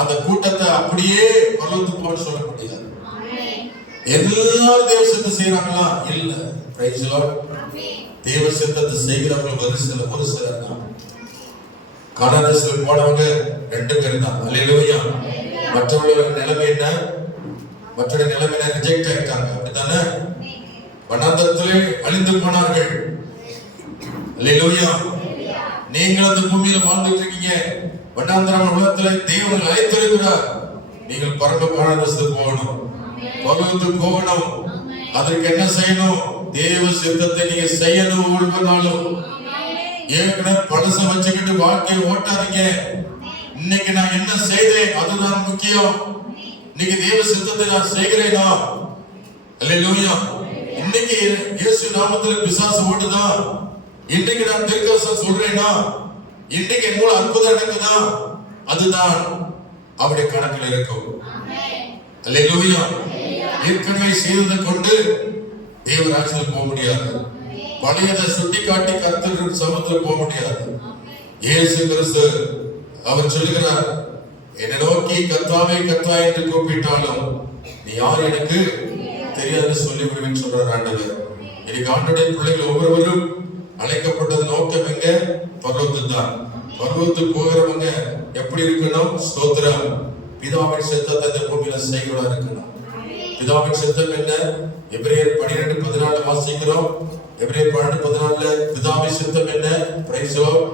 அந்த கூட்டத்தை அப்படியே பரலோகத்துக்கு போக சொல்ல முடியாது. எல்லாரும் தேவ சித்தத்தை செய்யறாங்களா? இல்ல. Price the Lord. தேவ சித்தத்தை செய்கிறவங்க ஒரு சிலர் தான். கானான்தேசத்துக்கு போனவங்க 2 பேர் தான். அல்லேலூயா. மற்றவர்களோட நிலைமை என்ன? மற்றவருடைய நிலைமை என்ன? ரிஜெக்ட் ஆயிட்டாங்க. அப்படித்தானே? வனாந்தரத்திலே அழிந்து போனார்கள். அல்லேலூயா. நீங்கள் அந்த பூமியில வாழ்ந்துட்டு இருக்கீங்க. வனாந்தரம் உலகத்துல தேவன் அழைத்திருக்கிறார். நீங்கள் பரம கானான்தேசத்துக்கு போகணும், பரலோகத்துக்கு போகணும். அதற்கு என்ன செய்யணும்? தேவ சித்தத்தை நீங்க செய்யணும். ஒவ்வொரு நாளும் ஏற்கனவே பழச வச்சுக்கிட்டு வாழ்க்கையை ஓட்டாதீங்க. இன்னைக்கு நான் என்ன செய்தேன் அதுதான் முக்கியம். இன்னைக்கு தேவ சித்தத்தை நான் செய்கிறேனா? அல்லேலூயா. இன்னைக்கு இயேசு நாமத்தில் பிசாசு ஓடுதா? இன்னைக்கு நான் தீர்க்கதரிசனம் சொல்றேனா? இன்னைக்கு என் மூலம் அற்புதம் நடக்குதா? அதுதான் அவருடைய கணக்கில் இருக்கும். அல்லேலூயா. ஏற்கனவே செய்ததை கொண்டு தேவராஜ்யத்தில் போக முடியாது. பழையதை சுட்டி காட்டி கர்த்தர் சமூகத்தில் போக முடியாது. இயேசு கிறிஸ்து அவர் சொல்லுகிறார், என்னை நோக்கி கர்த்தாவே கர்த்தா என்று கூப்பிட்டாலும் நீ யார் எனக்கு தெரியாது சொல்லி விடுவேன்னு சொல்றார் ஆண்டவர். இன்னைக்கு ஆண்டவருடைய பிள்ளைகள் ஒவ்வொருவரும் அழைக்கப்பட்டது நோக்கம் எங்க? பரலோகத்தில் தான். பரலோகத்துக்கு போகிறவங்க எப்படி இருக்கணும்? ஸ்தோத்திரம். பிதாவின் சித்தத்தை இந்த பூமியில செய்கிறவா இருக்கணும். பிதாவின் சித்தம் என்ன? எபிரேயர் 12:14 வாசிக்கிறோம். எபிரேயர் 12:14 பிதாவின் சித்தம் என்ன? Price the Lord.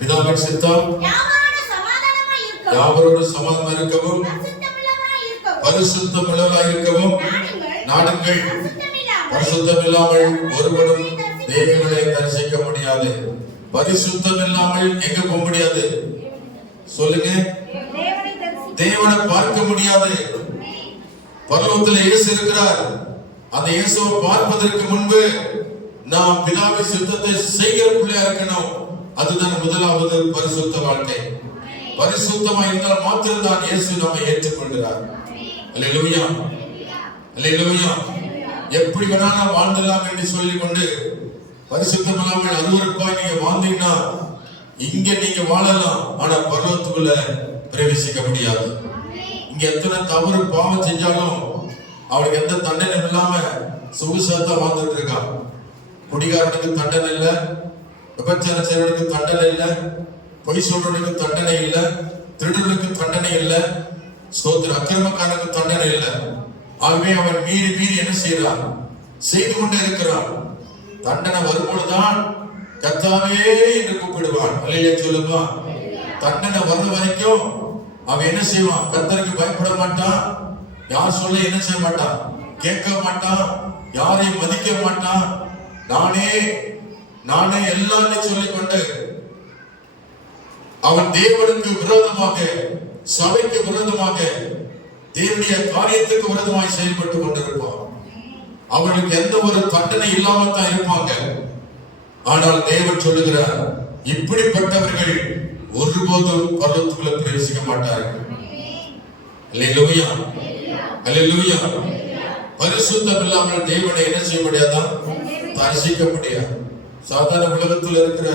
பிதாவின் சித்தம் யாவரோடு சமாதானமாய் இருக்கவும் பரிசுத்தம் உள்ளவராய் இருக்கவும் நாடுங்கள். பரிசுத்தம் இல்லாமல் ஒருவனும் தேவனை தரிசிக்க முடியாது. பரிசுத்தம் இல்லாமல் எங்க போக முடியாது? சொல்லுங்க. தேவனை பார்க்க முடியாது. பரலோகத்தில் இயேசு இருக்கிறார். அந்த இயேசுவை பார்ப்பதற்கு முன்பு நாம் பிதாவின் சித்தத்தை செய்கிற பிள்ளையா இருக்கணும். அதுதான் முதலாவது பரிசுத்த வாழ்க்கை. பரிசுத்தமா இருந்தால் மாத்திரம்தான் இயேசு நம்மை ஏற்றுக்கொள்கிறார். அல்லேலூயா, அல்லேலூயா. எப்படி வேணாலும் வாழ்ந்தலாம் என்று சொல்லிக் கொண்டு பரிசுத்தம் இல்லாமல் அருவருப்பாய் நீங்க வாழ்ந்தீங்கன்னா இங்க நீங்க வாழலாம், ஆனா பரலோகத்துக்குள்ள பிரவேசிக்க முடியாது. இங்க எத்தனை தவறு பாவம் செஞ்சாலும் அவனுக்கு எந்த தண்டனை இல்லாம சொகுசாத்தா வாழ்ந்துட்டு இருக்கான். குடிகாரனுக்கு தண்டனை இல்லை, விபச்சாரம் செய்வனுக்கு தண்டனை இல்லை, பொய் சொல்றவனுக்கு தண்டனை இல்லை, திருடனுக்கு தண்டனை இல்லை, ஸ்தோத்திர அக்கிரமக்காரனுக்கு தண்டனை இல்லை. ஆகவே அவன் மீறி மீறி என்ன செய்யறான்? செய்து கொண்டே இருக்கிறான். தண்டனை வரும்பொழுதுதான் கர்த்தாவே என்று கூப்பிடுவான். அல்லேலூயா சொல்லுமா. தண்டனை வர்ற வரைக்கும் அவன் என்ன செய்வான்? கர்த்தருக்கு பயப்பட மாட்டான். யார் சொல்ல என்ன செய்ய மாட்டான்? கேட்க மாட்டான். யாரையும் மதிக்க மாட்டான். நானே நானே எல்லாம் சொல்லிக் கொண்டு அவன் தேவனுக்கு விரோதமாக, சபைக்கு விரோதமாக, தேவனுடைய காரியத்துக்கு விரோதமாய் செயல்பட்டு கொண்டிருப்பான். அவர்களுக்கு எந்த ஒரு தண்டனை இல்லாம தான் இருப்பாங்க. ஆனால் தேவன் சொல்லுகிறார், இப்படிப்பட்டவர்கள் ஒருபோதும் பரலோகத்துக்குள்ள பிரவேசிக்க மாட்டார்கள். அல்லேலூயா, அல்லேலூயா. பரிசுத்தம் இல்லாமல் தேவனை என்ன செய்ய முடியாதான்? தரிசிக்க முடியாது. சாதாரண உலகத்தில் இருக்கிற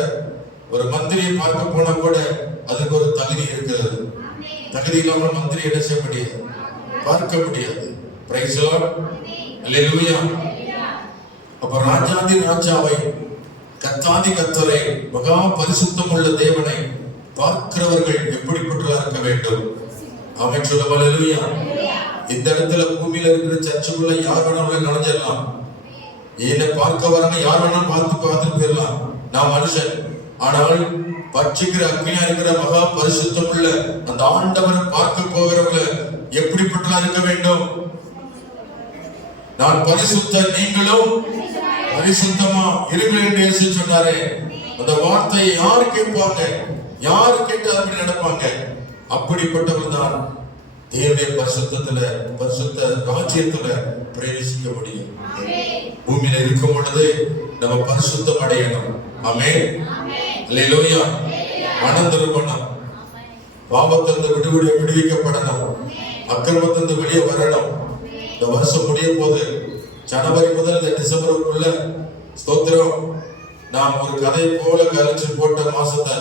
ஒரு மந்திரியை பார்க்க போனா கூட அதுக்கு ஒரு தகுதி இருக்கிறது. தகுதி இல்லாமல் மந்திரி என்ன செய்ய முடியாது? பார்க்க முடியாது. பிரைஸ் தி லார்ட், அல்லேலூயா. அப்ப ராஜாதி ராஜாவை, கர்த்தாதி கர்த்தரை, மகா பரிசுத்தம் உள்ள தேவனை பார்க்கிறவர்கள் எப்படிப்பட்டவர்களாக இருக்க வேண்டும்? ஆமென் சொல்லுங்க. அல்லேலூயா. இந்த இடத்துல பூமியில இருக்கிற சர்ச்சுக்குள்ள யார் வேணாலும் நுழைஞ்சிடலாம். என்னை பார்க்க வரணும் யார் வேணாலும் பார்த்துட்டு போயிடலாம். நான் மனுஷன். ஆனால் பட்சிக்கிற அக்னியா இருக்கிற மகா பரிசுத்தம் உள்ள அந்த ஆண்டவரை பார்க்க போகிறவங்க எப்படிப்பட்டவர்களாக இருக்க வேண்டும்? நான் பரிசுத்த, நீங்களும் பரிசுத்தமா இருங்கள் என்று இயேசு சொன்னாரே. அந்த வார்த்தையை யாரு கேட்பாங்க? யாரு கேட்டு அப்படி நடப்பாங்க? அப்படிப்பட்டவர்கள் தான் தேவனுடைய பரிசுத்தத்துல, பரிசுத்த ராஜ்யத்துல பிரவேசிக்க முடியும். பூமியில இருக்கும் பொழுது நம்ம பரிசுத்தம் அடையணும். ஆமென், அல்லேலூயா. மனம் திரும்பணும், பாவத்திலிருந்து விடுவிக்கப்படணும், அக்கிரமத்திலிருந்து வெளியே வரணும். இந்த வருஷம் முடிய போது ஜனவரி முதல் இந்த டிசம்பருக்குள்ள ஸ்தோத்திரம் நாம் ஒரு கதை போல கழிச்சு போட்ட மாசத்தை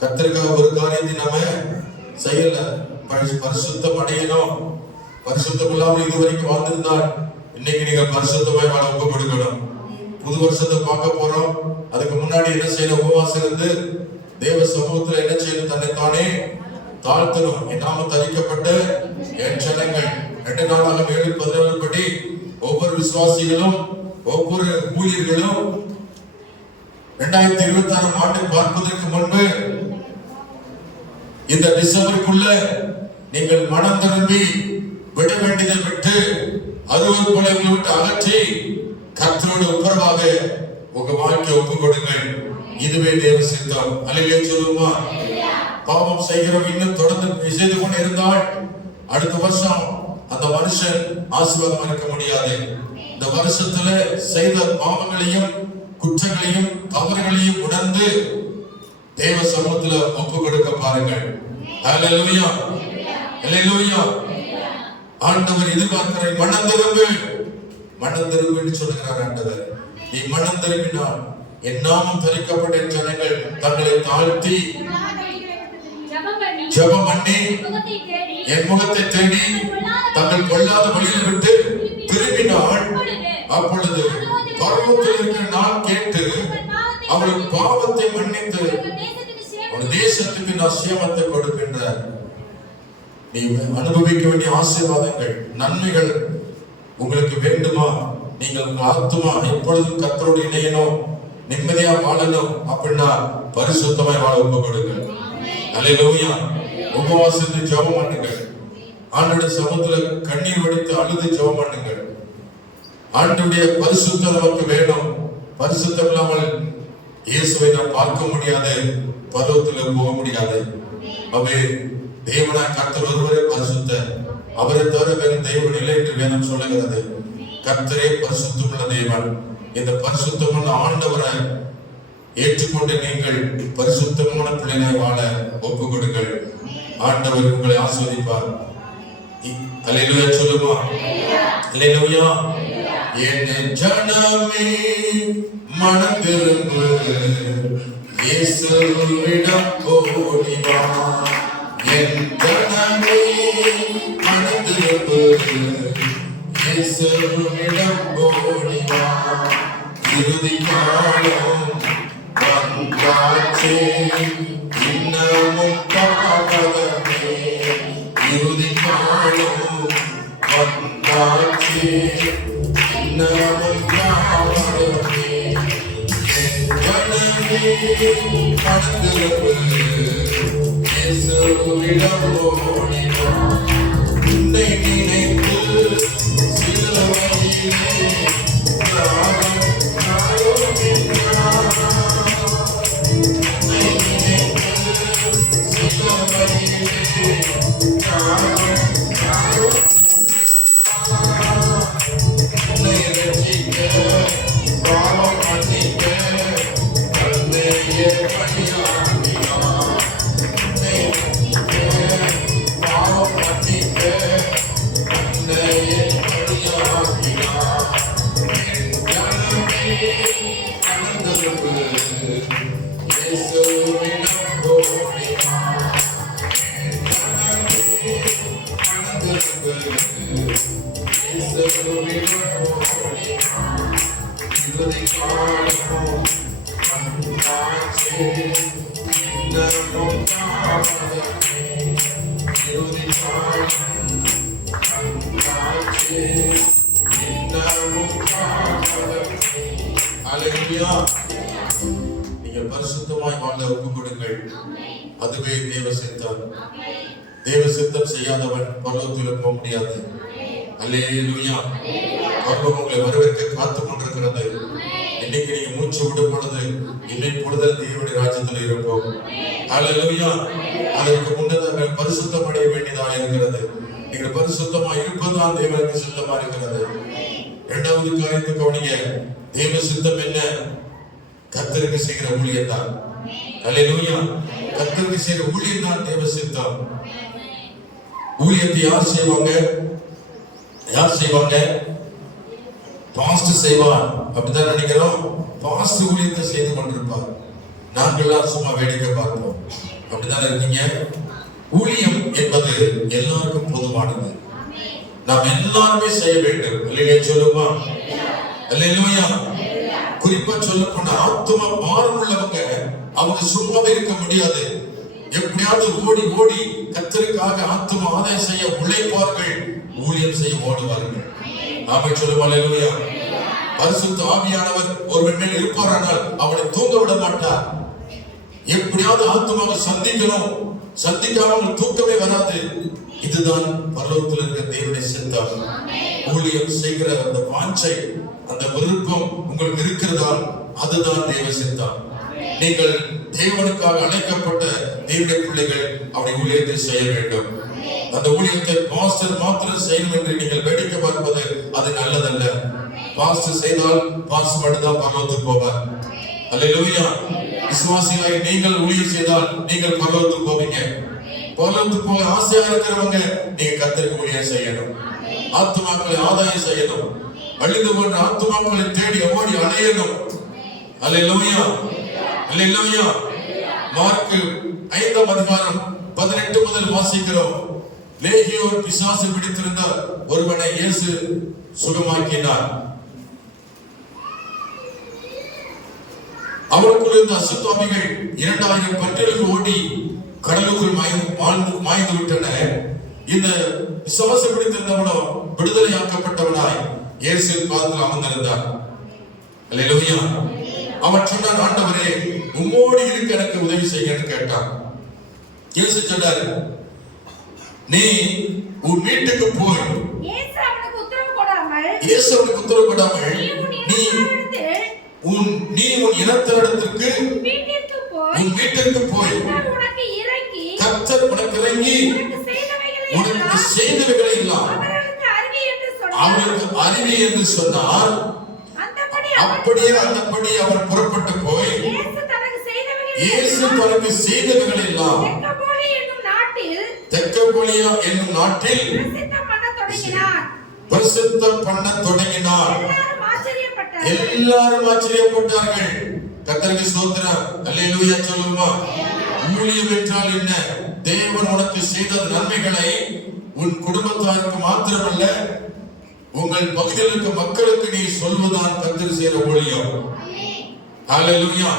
கத்திரிக்காக ஒரு காரியத்தை நாம செய்யல. பரிசுத்தம் அடையணும். பரிசுத்தம் இல்லாமல் இதுவரைக்கும் வாழ்ந்திருந்தால் இன்னைக்கு நீங்க பரிசுத்தமாய் வாழ ஒப்பு கொடுக்கணும். புது வருஷத்தை பார்க்க போறோம். அதுக்கு முன்னாடி என்ன செய்யணும்? உபவாசம் இருந்து தேவ சமூகத்துல என்ன செய்யணும்? தன்னை தானே தாழ்த்தணும். என் நாமம் தரிக்கப்பட்ட என் ஜனங்கள் 2 நாளாக 7:14 படி ஒவ்வொரு விசுவாசிகளும், ஒவ்வொரு ஊழியர்களும் 2026 ஆண்டு பார்ப்பதற்கு முன்பு இந்த டிசம்பருக்குள்ள நீங்கள் மனம் திரும்பி விட வேண்டியதை விட்டு அருவருப்புகளை விட்டு அகற்றி கர்த்தரோடு ஒப்புரவாக உங்க வாழ்க்கையை ஒப்புக் கொடுங்கள். இதுவே தேவ சித்தம். அல்லேலூயா சொல்லுமா. பாவம் செய்கிறோம் இன்னும் தொடர்ந்து செய்து கொண்டு இருந்தால் அடுத்த வருஷம் அந்த மனுஷன் ஆசீர்வாதம் இருக்க முடியாது. இந்த வருஷத்துல செய்த பாவங்களையும் குற்றங்களையும் தவறுகளையும் உணர்ந்து தேவ சமூகத்துல ஒப்பு கொடுக்க பாருங்கள். அல்லேலூயா, அல்லேலூயா. ஆண்டவர் எதிர்பார்க்கிற மனம் திரும்பு, மனம் திரும்பு என்று சொல்லுகிறார் ஆண்டவர். நீ மனம் திரும்பினால் என் நாமம் தரிக்கப்பட்ட ஜனங்கள் தங்களை தாழ்த்தி ஜெபம் பண்ணி என் முகத்தை தேடி தங்கள் கொள்ளாத வழியில் விட்டு திரும்பினால் அப்பொழுது பரலோகத்தில் இருக்கிற நான் கேட்டு அவர்கள் பாவத்தை மன்னித்து உன் தேசத்துக்கு நான் சேமத்தை கொடுக்கின்றார். நீ அனுபவிக்க வேண்டிய ஆசீர்வாதங்கள் நன்மைகள் உங்களுக்கு வேண்டுமா? நீங்கள் உங்க ஆத்துமா எப்பொழுதும் கர்த்தரோடு இணையணும், நிம்மதியா வாழணும் அப்படின்னா பரிசுத்தமாய் வாழ ஒப்பு கொடுங்கள். அல்லேலூயா. உபவாசித்து ஜெபம் பண்ணுங்கள். ஆண்டவருடைய சமூகத்துல கண்ணீர் வடித்து அழுது ஜெபம் பண்ணுங்கள். ஆண்டவருடைய பரிசுத்தம் நமக்கு வேணும். பரிசுத்தம் இல்லாமல் இயேசுவை நாம் பார்க்க முடியாது, பர்வதத்துல போக முடியாது. அவை தேவனா கர்த்தர் ஒருவரே பரிசுத்தர், அவரை தவிர வேறு தெய்வம் இல்லை என்று வேதம் சொல்லுகிறது. கர்த்தரே பரிசுத்தமுள்ள தேவன். இந்த பரிசுத்தமுள்ள ஆண்டவரை ஏற்றுக்கொண்டு நீங்கள் பரிசுத்தமான பிள்ளைகளை வாழ ஒப்பு கொடுங்கள். ஆண்டவர் உங்களை ஆசீர்வதிப்பார். அல்லேலூயா சொல்லுமா? அல்லேலூயா. என் ஜனமே மனம் திரும்பு, இயேசுவிடம் ஓடி வா. என் ஜனமே மனம் திரும்பு, இயேசுவிடம் ஓடி வா. இறுதி காலம் வந்தாச்சே, இன்னமும் தாமதமே. இறுதி காலம் வந்தாச்சே, இன்னமும் தாமதமே. என் ஜனமே மனம் திரும்பு, இயேசுவிடம் ஓடி வா. உன்னை நினைத்து சிலுவையிலே தியாகம் நாடுகின்றார். உன்னை நினைத்து சிலுவையிலே தியாகம் நாடுகின்றார். உன்னை ரட்சிக்க பாவம் மன்னிக்க தந்தையே பணியாற்றினார். உன்னை ரட்சிக்க பாவம் மன்னிக்க தந்தையே பணியாற்றினார். என் ஜனமே மனம் திரும்பு, இயேசுவிடம் ஓடி வா. என் ஜனமே மனம் திரும்பு, இயேசுவிடம் ஓடி வா. இறுதி காலம் வந்தாச்சே, இன்னமும் தாமதமே. இறுதி காலம் வந்தாச்சே, இன்னமும் தாமதமே. அல்லேலூயா. நீங்கள் பரிசுத்தமாய் வாழ ஒப்பு கொடுங்கள். அதுவே தேவ சித்தம். தேவ சித்தம் செய்யாதவன் பரலோகத்தில் போக முடியாது. அல்லேலூயா. பரலோகம் உங்களை வரவேற்க காத்து கொண்டிருக்கிறது. இன்னைக்கு நீங்க மூச்சு விடும் பொழுது இன்னைக்கு பொழுது தேவனுடைய ராஜ்யத்தில் இருப்போம். அல்லேலூயா. அதற்கு முன்னதாக பரிசுத்தம் அடைய வேண்டியதாக இருக்கிறது. நீங்கள் பரிசுத்தமா இருப்பதுதான் தேவனுக்கு சித்தமா இருக்கிறது. இரண்டாவது காரியத்தை கவனிங்க. தேவ சித்தம் என்ன? கர்த்தருக்கு செய்கிற ஊழியம் தான். அல்லேலூயா. கர்த்தருக்கு செய்கிற ஊழியம் தான் தேவ சித்தம். ஊழியத்தை யார் செய்வாங்க? யார் செய்வாங்க? பாஸ்டர் செய்வார். அப்படிதான் நினைக்கிறோம். பாஸ்டர் ஊழியத்தை செய்து கொண்டிருப்பார். நாங்கள்லாம் சும்மா வேடிக்கை பார்ப்போம். அப்படிதான் இருக்கீங்க. ஊழியம் என்பது எல்லாருக்கும் பொதுவானது. நாம் எல்லாருமே செய்ய வேண்டும். இல்லையா சொல்லுமா? அல்லேலூயா. குறிப்பா சொல்ல போனா ஆத்தும பாரம் உள்ளவங்க அவங்க சும்மாவே இருக்க முடியாது. எப்படியாவது ஓடி ஓடி கர்த்தருக்காக ஆத்தும ஆதாயம் செய்ய உழைப்பார்கள், ஊழியம் செய்ய ஓடுவார்கள். நாம சொல்லுவோம் அல்லேலூயா. பரிசுத்த ஆவியானவர் ஒருவன் மேல் இருப்பாரானால் அவனை தூங்க விட மாட்டார். எப்படியாவது ஆத்துமாவை சந்திக்கணும், சந்திக்காம தூக்கமே வராது. இதுதான் பரலோகத்தில் இருக்கிற தேவனுடைய சித்தம். ஊழியம் செய்கிற அந்த வாஞ்சை, அந்த விருப்பம் உங்களுக்கு இருக்கிறதால் அதுதான் தேவ சித்தம். நீங்கள் தேவனுக்காக அழைக்கப்பட்ட தேவனுடைய பிள்ளைகள் அவருடைய ஊழியத்தை செய்ய வேண்டும். அந்த ஊழியத்தை பாஸ்டர் மாத்திரம் செய்யணும் என்று நீங்கள் வேடிக்கை பார்ப்பது அது நல்லதல்ல. பாஸ்டர் செய்தால் பாஸ்டர் மட்டும்தான் பரலோகத்துக்கு போவார். அல்லேலூயா. விசுவாசிகளாய் நீங்கள் ஊழியம் செய்தால் நீங்கள் பரலோகத்துக்கு போவீங்க. பரலோகத்துக்கு போக ஆசையா இருக்கிறவங்க நீங்க கர்த்தருக்கு ஊழியம் செய்யணும். ஆத்துமாக்களை ஆதாயம் செய்யணும். அழிந்து போன்ற ஆத்துமாக்களை தேடி ஓடி அலையணும். அல்லேலூயா. அல்லேலூயா. மார்க் 5ஆம் அதிகாரம் 18 முதல் வாசிக்கிறோம். லேகியோன் பிசாசு பிடித்திருந்த ஒருவனை இயேசு சுகமாக்கினார். அவருக்குள் இருந்த அசுத்தாவிகள் 2000 பற்களுக்கு ஓடி கடலுக்குள் மாய்ந்து விட்டன. இந்த விசுவாசம் பிடித்திருந்தவனோ விடுதலையாக்கப்பட்டவனாய் இயேசுவின் பாதத்தில் அமர்ந்திருந்தான். அல்லேலூயா. அவன் சொன்னான், ஆண்டவரே உம்மோடு இருக்க எனக்கு உதவி செய்யன்னு கேட்டான். இயேசு சொன்னார், நீ உன் வீட்டுக்கு போய். இயேசு அவனுக்கு உத்தரவு கொடாமல் நீ உன் இனத்தரிடத்திற்கு உன் வீட்டிற்கு போய் கர்த்தர் உனக்கு இறங்கி உனக்கு செய்தவைகளை எல்லாம் அவருக்கு அறிவி என்று சொன்னார். அப்படியே அந்தபடி அவர் புறப்பட்டு போய் இயேசு தனக்கு செய்தவைகளை எல்லாம் தெக்கப்போலியா என்னும் நாட்டில் பிரசித்தம் பண்ண தொடங்கினார். எல்லாரும் ஆச்சரியப்பட்டார்கள். கர்த்தருக்கு ஸ்தோத்திரம். அல்லேலூயா சொல்லுமா. ஊழியம் என்றால் என்ன? தேவன் உனக்கு செய்த நன்மைகளை உன் குடும்பத்தாருக்கு மாத்திரமல்ல, உங்கள் பகுதியில் இருக்க மக்களுக்கு நீ சொல்வதான் கர்த்தர் செய்கிற ஊழியம். அல்லேலூயா.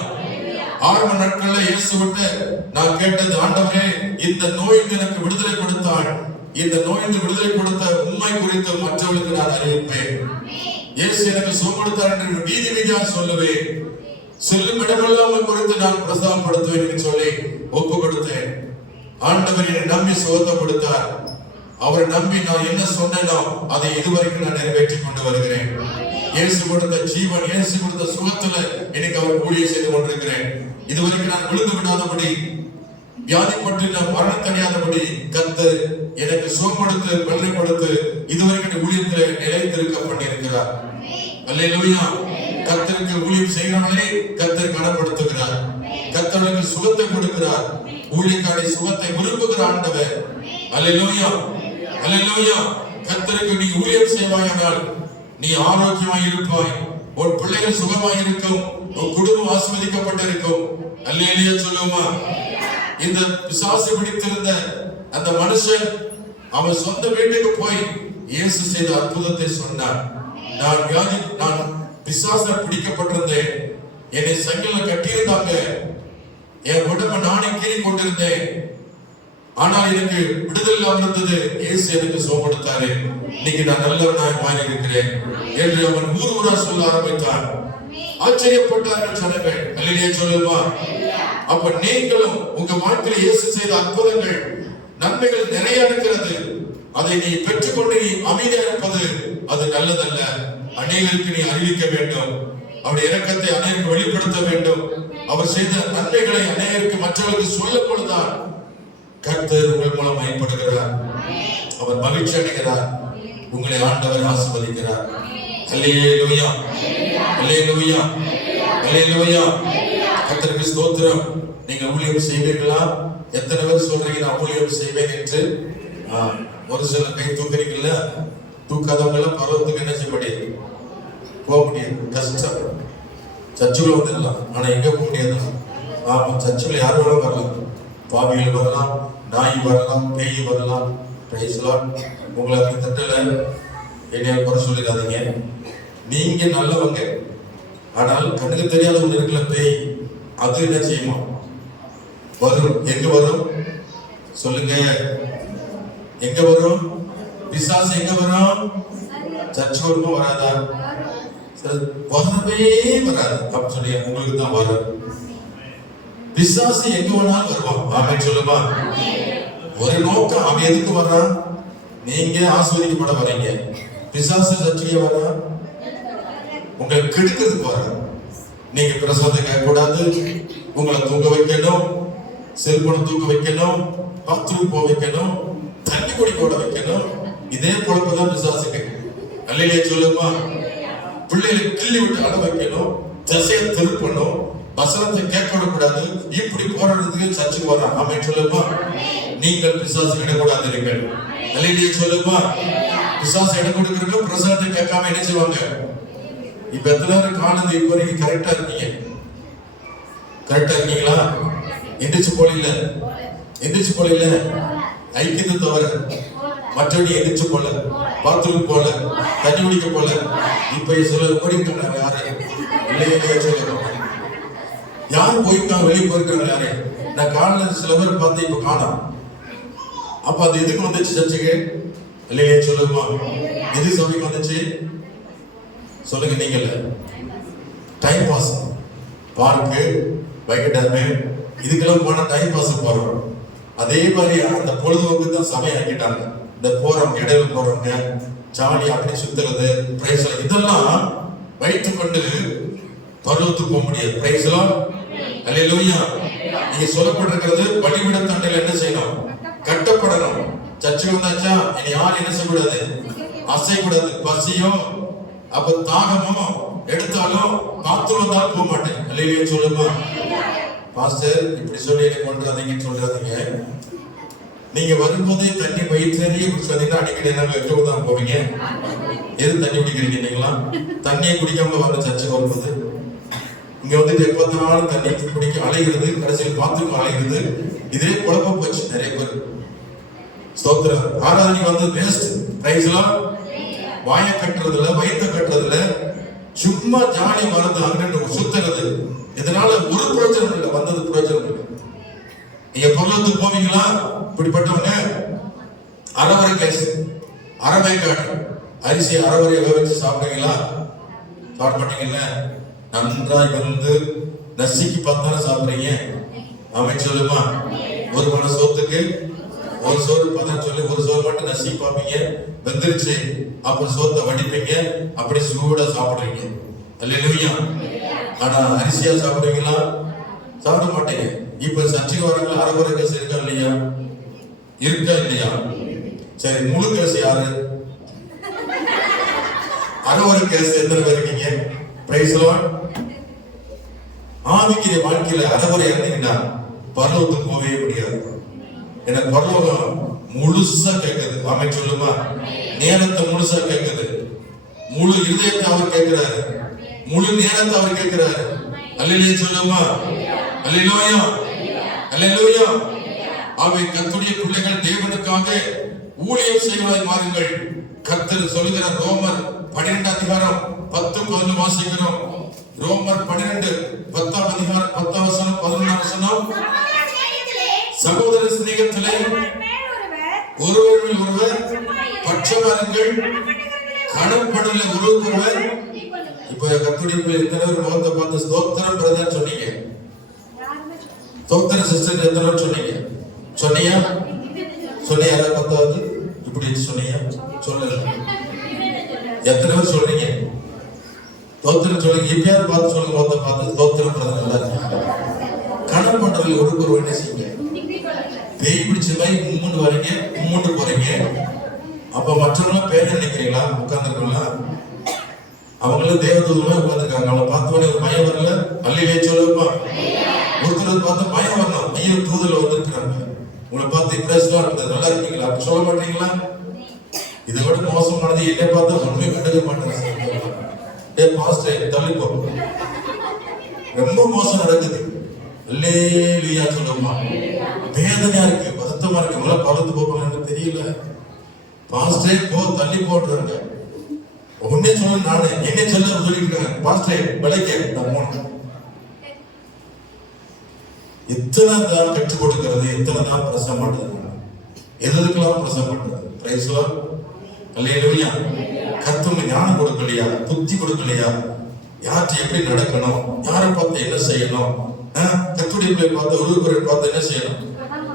ஆரம்ப நாட்கள்ல இயேசுவிட்ட நான் கேட்டது, ஆண்டவரே இந்த நோயில் எனக்கு விடுதலை கொடுத்தாள், இந்த நோயில் விடுதலை கொடுத்த உண்மை குறித்து மற்றவர்களுக்கு நான் அறிவிப்பேன். இயேசு எனக்கு சுகப்படுத்தார் என்று வீதி வீதியா சொல்லுவேன். செல்லும் இடமெல்லாம் குறித்து நான் பிரசாதப்படுத்துவேன் என்று சொல்லி ஒப்பு கொடுத்தேன். ஆண்டவர் என்னை நம்பி சுகத்தை கொடுத்தார். அவரை நம்பி நான் என்ன சொன்னேனோ அதை இதுவரைக்கும் நான் நிறைவேற்றி கொண்டு வருகிறேன். இயேசு கொடுத்த ஜீவன், இயேசு கொடுத்த சுகத்துல எனக்கு அவர் ஊழியம் செய்து கொண்டிருக்கிறேன். இதுவரைக்கும் நான் விழுந்து விடாதபடி, வியாதிப்பட்டு நான் மரணத்தடையாதபடி கர்த்தர் எனக்கு சுகம் கொடுத்து பலனை கொடுத்து இதுவரைக்கும் ஊழியத்தில் நிலைத்திருக்க பண்ணியிருக்கிறார். அல்லேலூயா. கர்த்தருக்கு ஊழியம் செய்கிறவர்களே கர்த்தர் கனப்படுத்துகிறார். கர்த்தருக்கு சுகத்தை கொடுக்கிறார். ஊழியக்காரி சுகத்தை விரும்புகிற ஆண்டவர். அல்லேலூயா. அல்லேலூயா. கர்த்தருக்கு நீ ஊழியம் செய்வாயானால் நீ ஆரோக்கியமாய் இருப்பாய். உன் பிள்ளைகள் சுகமாய் இருக்கும். உன் குடும்பம் ஆசீர்வதிக்கப்பட்டிருக்கும். அல்லேலூயா சொல்லுமா. இந்த பிசாசு பிடித்திருந்த அந்த மனுஷன் அவன் சொந்த வீட்டுக்கு போய் இயேசு செய்த அற்புதத்தை சொன்னான். நான் பிசாசு பிடிக்கப்பட்டிருந்தேன். என்னை சங்கில கட்டியிருந்தாங்க. என் உடம்பை நானே கீறி கொண்டிருந்தேன். ஆனால் எனக்கு விடுதலை இருந்தது. இயேசு எனக்கு சுகம் கொடுத்தாரு. இன்னைக்கு நான் நல்லவனாய் மாறி இருக்கிறேன் என்று அவன் ஊரா சொல்ல ஆரம்பித்தான். ஆச்சரியப்பட்டார்கள் ஜனங்கள். அல்லேலூயா சொல்லுமா. அப்ப நீங்களும் உங்க வாழ்க்கையில் இயேசு செய்த அற்புதங்கள், நன்மைகள் நிறைய இருக்கிறது. அதை நீ பெற்றுக்கொண்டு நீ அமைதியா இருப்பது அது நல்லதல்ல. அநேகருக்கு நீ அறிவிக்க வேண்டும். அவருடைய இரக்கத்தை அநேகருக்கு வெளிப்படுத்த வேண்டும். அவர் செய்த நன்மைகளை அநேகருக்கு மற்றவர்களுக்கு சொல்லும் பொழுதுதான் கர்த்தர் உங்கள் மூலம் பயன்படுகிறார். அவர் மகிழ்ச்சி அடைகிறார். உங்களை ஆண்டவர் ஆசீர்வதிக்கிறார். அல்லேலூயா. அல்லேலூயா. அல்லேலூயா. கர்த்தருக்கு ஸ்தோத்திரம். நீங்க ஊழியம் செய்வீர்களா? எத்தனை பேர் சொல்றீங்க நான் ஊழியம் செய்வேன் என்று? ஒரு சில கை தூக்குறீங்கல்ல. தூக்காதவங்க எல்லாம் பரவத்துக்கு என்ன செய்ய முடியாது, போக முடியாது. கஷ்டம். சர்ச்சுல வந்துடலாம், ஆனா எங்க போக முடியாது. ஆமா, சர்ச்சுல யார் வேணாலும் வரலாம். பாவிகள் வரலாம், நாய் வரலாம், பேய் வரலாம். உங்களை அப்படி தட்டல என்னைய குறை சொல்லிடாதீங்க. நீங்க நல்லவங்க. ஆனால் கண்ணுக்கு தெரியாத ஒண்ணு இருக்குல்ல, பேய். அது என்ன செய்யுமா? வரும். எங்க வரும் சொல்லுங்க? எங்க வரும்? பிசாசு எங்க வரும்? சர்ச் வருமா? வராதா? வரவே வராது. அப்படி சொல்லி உங்களுக்கு தான் வரும். பிசாசு எங்க வேணாலும் வருவான். ஆமென் சொல்லுமா. ஒரு நோக்கம். அவன் எதுக்கு வர்றான்? நீங்க ஆஸ்வதிக்கப்பட வரீங்க. பிசாசு சர்ச்சைக்கு வர்றான், உங்களை கெடுக்கிறதுக்கு வர்றான். நீங்க பிரசாதம் கேட்க கூடாது, உங்களை தூங்க வைக்கணும், செல்போனை தூக்க வைக்கணும், பாத்ரூம் போக வைக்கணும், தண்ணி குடிக்க கூட வைக்கணும். இதே பொழப்புதான் பிசாசுக்கு. அல்லேலூயா சொல்லுமா. பிள்ளைகளை கிள்ளி விட்டு அட வைக்கணும், திசையை திருப்பணும், வசனத்தை கேட்க விடக்கூடாது. இப்படி போராடுறதுக்கு சர்ச்சுக்கு வர்றான். ஆமென் சொல்லுமா. நீங்கள் பிசாசு இடக்கூடாதீர்கள். அல்லேலூயா சொல்லுமா. பிசாசு இடம் கொடுக்கிறவங்க பிரசாதத்தை கேட்காம என்ன செய்வாங்க? இப்ப எத்தனை பேர் காலந்து இப்ப வரைக்கும் கரெக்டா இருக்கீங்க? கரெக்டா இருக்கீங்களா? எந்திரிச்சு போல எந்திரிச்சு போல ஐக்கியத்தை தவிர மற்றபடி எந்திரிச்சு போல, பாத்ரூம் போல, தண்ணி குடிக்க போல. இப்ப சில கோடிக்கான யாரு இல்லையே சொல்லுங்க. யார் போயிருக்காங்க, வெளியே போயிருக்காங்க யாரு? நான் காலைல சில பேர் பார்த்து இப்ப காணோம். அப்ப அது எதுக்கு வந்துச்சு சர்ச்சுக்கு? இல்லையே சொல்லுமா, எது சபைக்கு வந்துச்சு சொல்லுங்க நீங்கல்ல. டைம் பாஸ், பார்க்கு, வைக்கட்டாமு, இதுக்கெல்லாம் போனா டைம் பாஸ் போறோம். அதே மாதிரி அந்த பொழுதுபோக்கு தான் சபை ஆக்கிட்டாங்க. இந்த போறவங்க, இடையில போறவங்க, ஜாலி அப்படி சுத்துறது, பிரைஸ் இதெல்லாம் வைத்துக் கொண்டு பருவத்துக்கு போக முடியாது. பிரைஸ் அல்லேலூயா. நீங்க சொல்லப்பட்டிருக்கிறது பலிபீட தண்டையில என்ன செய்யணும்? கட்டப்படணும். சர்ச்சுக்கு வந்தாச்சா இனி யாரும் என்ன செய்யக்கூடாது? அசைக்கூடாது. பசியோ அப்ப தாகமோ எடுத்தாலும் பாத்ரூம் வந்தாலும் போக மாட்டேன். அல்லேலூயா சொல்லுமா. பாஸ்டர் இப்படி சொல்லி என்ன கொண்டாதீங்கன்னு சொல்றாதீங்க. நீங்க வரும்போதே தண்ணி வயிற்றுலயே குடிச்சாதீங்கன்னா அடிக்கடி நாங்க எங்க தான் போவீங்க. எது தண்ணி குடிக்கிறீங்க நீங்களா? தண்ணியை குடிக்காம வர சர்ச்சுக்கு வரும்போது இங்க வந்து எப்போதாலும் தண்ணி குடிக்க அலைகிறது, கடைசியில் பாத்ரூம் அலைகிறது. இதே குழப்ப போச்சு நிறைய பேர். ஸ்தோத்திரம். ஆராதனை வந்து வேஸ்ட். பிரைஸ்லாம் வாயை கட்டுறதுல, வயிற்ற கட்டுறதுல, சும்மா ஜாலி வரது, அங்கிட்டு சுத்துறது. இதனால ஒரு பிரயோஜனம் இல்லை, வந்தது பிரயோஜனம் இல்லை. நீங்க பொருளத்துக்கு போவீங்களா? இப்படிப்பட்டவங்க அரைவரை கேஸ், அரைவேக்காடு அரிசி அரைவரையை வச்சு சாப்பிடுவீங்களா? சாப்பிட மாட்டீங்கல்ல. நன்றாய் வந்து நசிக்கு பார்த்தாலும் சாப்பிடுறீங்க. அவன் சொல்லுமா, ஒரு மணி சோத்துக்கு ஒரு சோறு பதினஞ்சு சொல்லி ஒரு சோறு மட்டும் நசி பார்ப்பீங்க, வெந்துருச்சு. அப்புறம் சோத்தை வடிப்பீங்க, அப்படி சூடா சாப்பிடுவீங்க. அல்லேலூயா. ஆனா அரிசியா சாப்பிடுவீங்களா? சாப்பிட மாட்டீங்க. இப்ப சர்ச்சைக்கு வரவங்க அரைகுறை கேஸ் இருக்கா இல்லையா? இருக்கா இல்லையா? சரி, முழு கேஸ் யாரு? அரைகுறை கேஸ் எத்தனை பேர் இருக்கீங்க? Price Lord. ஆவிக்கிற வாழ்க்கையில அரைகுறை இருந்தீங்கன்னா பரலோகத்துக்கு போகவே முடியாது. எனக்கு பரலோகம் முழுசா கேட்குது. ஆமென் சொல்லுமா. நேரத்தை முழுசா கேட்குது. முழு இருதயத்தை அவர் கேட்கிறாரு, முழு நேரத்தை அவர் கேட்கிறாரு. அல்லேலூயா சொல்லுமா. அல்லேலூயா, அல்லேலூயா. ஆவே கர்த்தருடைய பிள்ளைகள் தேவனுக்காக ஊழியம் செய்வதாய் மாறுங்கள். கர்த்தர் சொல்லுகிற ரோமர் 12 அதிகாரம் 10 11 வாசிக்கிறோம். ரோமர் 12 10 அதிகாரம் 10 வசனம் 11 வசனம். சகோதர சிநேகத்திலே ஒருவர் ஒருவர் பட்சபாரங்கள் கணப்படல ஒருவர். இப்ப கர்த்தருடைய பிள்ளை எத்தனை பேர் முகத்தை பார்த்து ஸ்தோத்திரம் பிரதர் சொன்னீங்க? ஸ்தோத்திர சிஸ்டர் எத்தனை பேர் சொன்னீங்க? சொன்னீங்க சொன்னீங்க? யாராவது பத்தாவது இப்படி சொன்னீங்க? சொல்லல. எத்தனை பேர் சொல்றீங்க? ஸ்தோத்திரம் சொல்லுங்க. எப்பயாவது பார்த்து சொல்லுங்க, முகத்தை பார்த்து ஸ்தோத்திரம் பிரதர். நல்லா இருக்கு. கணப்படல ஒருவர் என்ன செய்யுங்க? பேய் பிடிச்ச மாதிரி உம்முன்னு வரீங்க, உம்முன்னு போறீங்க. அப்ப மற்றவங்களும் பேர் நினைக்கிறீங்களா? உட்கார்ந்துருக்கீங்களா? அவங்களும் தேவதூதமா உட்கார்ந்துருக்காங்க. அவங்களை பார்த்தோன்னே ஒரு பயம் வரல? அல்லேலூயா சொல்லுப்பா. ஒருத்தர் பார்த்து பயம் வரணும். ஐயோ தூதல வந்திருக்கிறாங்க, உங்களை பார்த்து இம்ப்ரெஸ்டா இருக்குது, நல்லா இருக்கீங்களா? அப்படி சொல்ல மாட்டீங்களா? இதை விட மோசமானது என்னை பார்த்தா ஒண்ணுமே கண்டுக்க மாட்டேன். ஏ பாஸ்டர் தள்ளிப்போ, ரொம்ப மோசம் நடக்குது. அல்லேலூயா சொல்லுமா. வேதனையா இருக்கு, வருத்தமா இருக்கு. உங்களால பறந்து போகணும்னு தெரியல. பாஸ்டே போ, தள்ளி போடுறாங்க. உடனே சொல்ல நானு என்ன சொல்ல சொல்லிருக்காங்க. பாஸ்டே விலைக்கு நான் போனேன். எத்தனை தான் கற்றுக் கொடுக்கிறது, எத்தனை தான் பிரசவம் பண்றது, எதுக்கெல்லாம் பிரசவம் பண்றது. Praise lord. அல்லேலூயா. கர்த்தர் ஞானம் கொடுக்கலையா? புத்தி கொடுக்கலையா? யார்கிட்ட எப்படி நடக்கணும், யாரை பார்த்து என்ன செய்யணும், கர்த்தருடைய பார்த்து ஒருவரை பார்த்து என்ன செய்யணும்,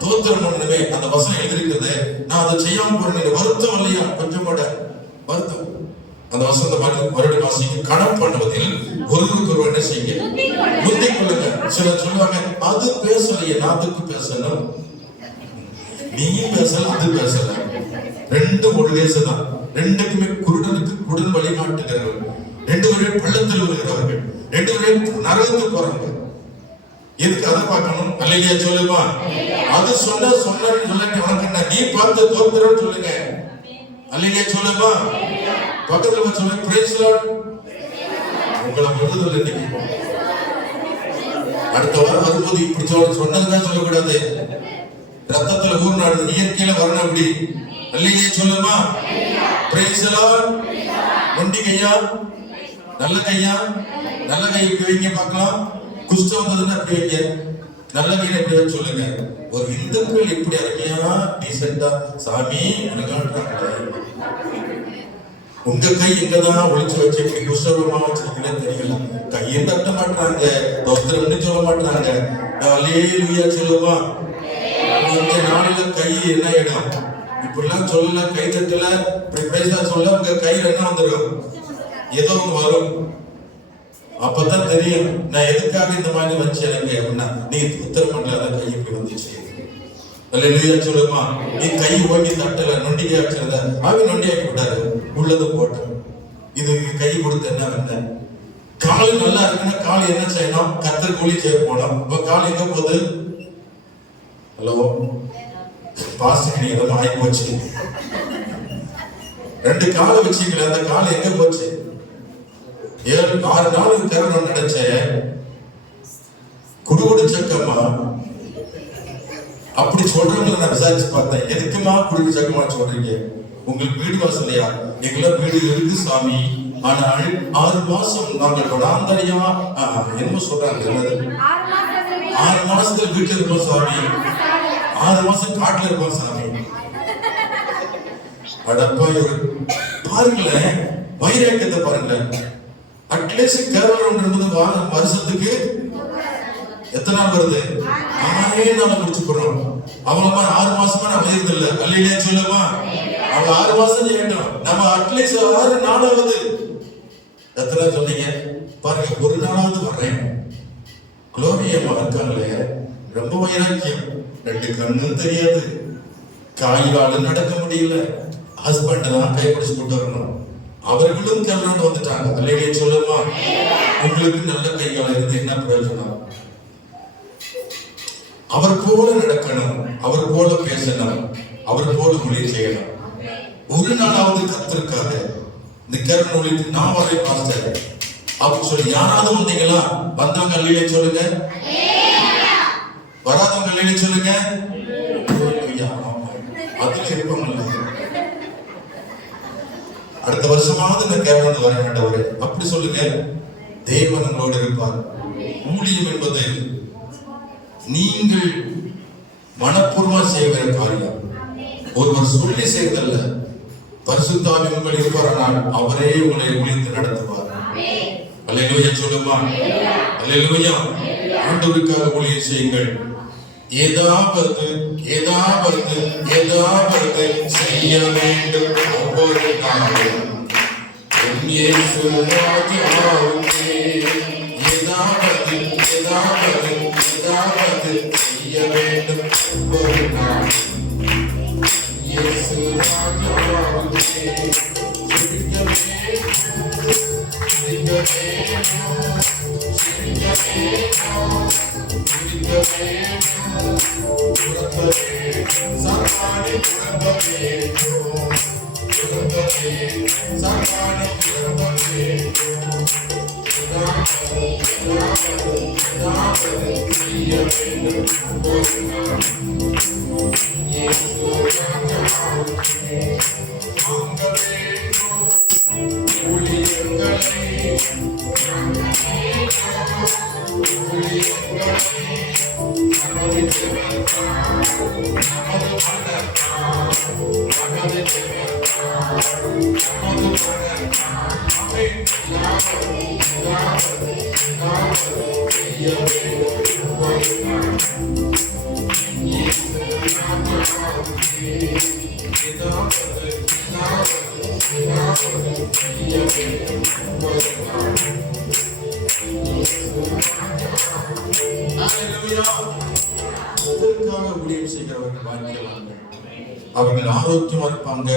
தோத்திரம் பண்ணணுமே. அந்த வசனம் எழுதிருக்கிறது. நான் அதை செய்யாம போறேன். வருத்தம் இல்லையா? கொஞ்சம் கூட வருத்தம். அந்த வசனத்தை மறுபடியும் வாசிங்க. கணம் பண்ணுவதில் ஒருவருக்கு ஒரு என்ன செய்யுங்க? முந்திக் கொள்ளுங்க. சிலர் சொல்லுவாங்க, அது பேசலையே, நான் அதுக்கு பேசணும். நீ பேசல, அது பேசல, ரெண்டும் ஒரு தேசம். ரெண்டுக்குமே குருடனுக்கு குருடன் வழிகாட்டுகிறவர்கள், ரெண்டு பேரும் பள்ளத்தில் வருகிறவர்கள், ரெண்டு பேரும் நரகத்துக்கு போறாங்க. எதுக்கு அதை பார்க்கணும்? அல்லேலூயா சொல்லுமா. அது சொன்ன சொன்னன்னு சொல்லிட்டு உனக்கு என்ன? நீ பார்த்து தோத்திரம் சொல்லுங்க. அல்லேலூயா சொல்லுமா. பக்கத்துல சொல்லுங்க பிரைஸ் லார்ட். உங்களை விடுதலை இன்னைக்கு. அடுத்த வாரம் வரும்போது இப்படி சொன்னதுதான் சொல்லக்கூடாது. ரத்தத்துல ஊர்நாடு இயற்கையில வரணும். அப்படி அல்லேலூயா சொல்லுமா. Praise lord. ஒண்டி கையா, நல்ல கையா, நல்ல கை வைங்க பார்க்கலாம். குஷ்டம் வந்ததுன்னா எப்படி வைங்க, நல்ல வீடு எப்படி வச்சு சொல்லுங்க. ஒரு இந்துக்கள் இப்படி அருமையா டீசெண்டா சாமி அழகான்றாங்க. உங்க கை எங்கதான் ஒளிச்சு வச்சு இப்படி குஷ்டரூபமா வச்சிருக்கீங்கன்னு தெரியல. கையும் தட்ட மாட்டாங்க, தோத்திரம்னு சொல்ல மாட்டாங்க, அல்லேலூயா சொல்லுவான். இந்த நாளில கை என்ன இடம் இப்படிலாம் சொல்லல, கை தட்டல, இப்படி பேச சொல்ல உங்க கையில என்ன வந்துடும், ஏதோ ஒண்ணு வரும். அப்பதான் தெரியும் நான் எதுக்காக இந்த மாதிரி வச்சு எனக்கு அப்படின்னா, நீ உத்தரம் பண்ணல கை இப்படி வந்துச்சு. அல்லேலூயா சொல்லுமா. நீ கை ஓட்டி தட்டல, நொண்டிக்கை வச்சிருந்த அவன் நொண்டியாக்கி விட்டாரு, உள்ளது போட்டு. இது கை கொடுத்து என்ன பண்ண, கால் நல்லா இருக்குன்னா கால் என்ன செய்யணும், கத்தர் கூலி செய்ய போனோம். இப்ப கால் எங்க போகுது, ஹலோ பாஸ்ட் நீ எதுவும் ஆகி போச்சு. 2 காலை வச்சுக்கல, அந்த கால் எங்க போச்சு? 7-6 நாளுக்கு தரணும் நினைச்சேன். குடுகுடு சக்கமா அப்படி சொல்றவங்களை நான் விசாரிச்சு பார்த்தேன். எதுக்குமா குடுகுடு சக்கமா சொல்றீங்க? உங்களுக்கு வீடு வாசலையா? எங்கெல்லாம் வீடு இருக்கு சாமி, ஆனால் 6 மாசம் நாங்கள் கொடாந்தரியா என்ன சொல்றாங்க, 6 மாசத்துல வீட்டுல இருப்போம் சாமி, 6 மாசம் காட்டுல இருப்போம் சாமி. அடப்பா பாருங்களேன், வைராக்கியத்தை பாருங்களேன். அட்லீஸ்ட் கேரளம்ன்றது வருஷத்துக்கு எத்தனை நாள் வருது? 6 நாள் முடிச்சு போறோம். அவங்க மாதிரி 6 மாசமா நான் வயது இல்லை. அல்லையிலே சொல்லுமா, அவங்க 6 மாசம் செய்யட்டும், நம்ம அட்லீஸ்ட் 6 நாளாவது. எத்தனை சொன்னீங்க பாருங்க, 1 நாளாவது வர்றேன். குளோரியம்மா இருக்காங்களே, ரொம்ப வைராக்கியம். 2 கண்ணும் தெரியாது, காய்காலும் நடக்க முடியல, ஹஸ்பண்ட் தான் கைப்பிடிச்சு கொண்டு வரணும். அவர்களும் கல்யாணம் வந்துட்டாங்க. அல்லையிலே சொல்லுமா. உங்களுக்கு நல்ல கைகாலம் இருந்து என்ன பிரயோஜனம்? அவர் போல நடக்கணும், அவர் போல பேசணும், அவர் போல ஊழியம் செய்யணும். 1 நாளாவது கத்திருக்காக இந்த கேரள ஊழியத்துக்கு நான் வரேன் பாஸ்டர் அப்படின்னு சொல்லி யாராவது வந்தீங்களா? வந்தாங்க அல்லையிலே சொல்லுங்க. வராதவங்க அல்லையிலே சொல்லுங்க. அதுல இருப்போம்ல, அடுத்த வருஷமாவது இந்த கேரளா வர வேண்டவர் அப்படி சொல்லுங்க. தேவன் நம்மளோடு இருப்பார். ஊழியம் என்பது நீங்கள் மனப்பூர்வமா செய்கிற காரியம். ஒருவர் சொல்லி செய்தல்ல, பரிசுத்த ஆவி உங்கள் இருப்பாரானால் அவரே உங்களை ஊழியத்தை நடத்துவார். அல்லேலூயா சொல்லுமா. அல்லேலூயா. ஆண்டவருக்காக ஊழியம் செய்யுங்கள். ஏதாவது செய்ய வேண்டும் ஒவ்வொரு நாளும். இயேசு ராஜாவுக்கே ஏதாவது செய்ய வேண்டும் ஒவ்வொரு நாளும். இயேசு ராஜாவுக்கே அவர்கள் ஆரோக்கியமா இருப்பாங்க,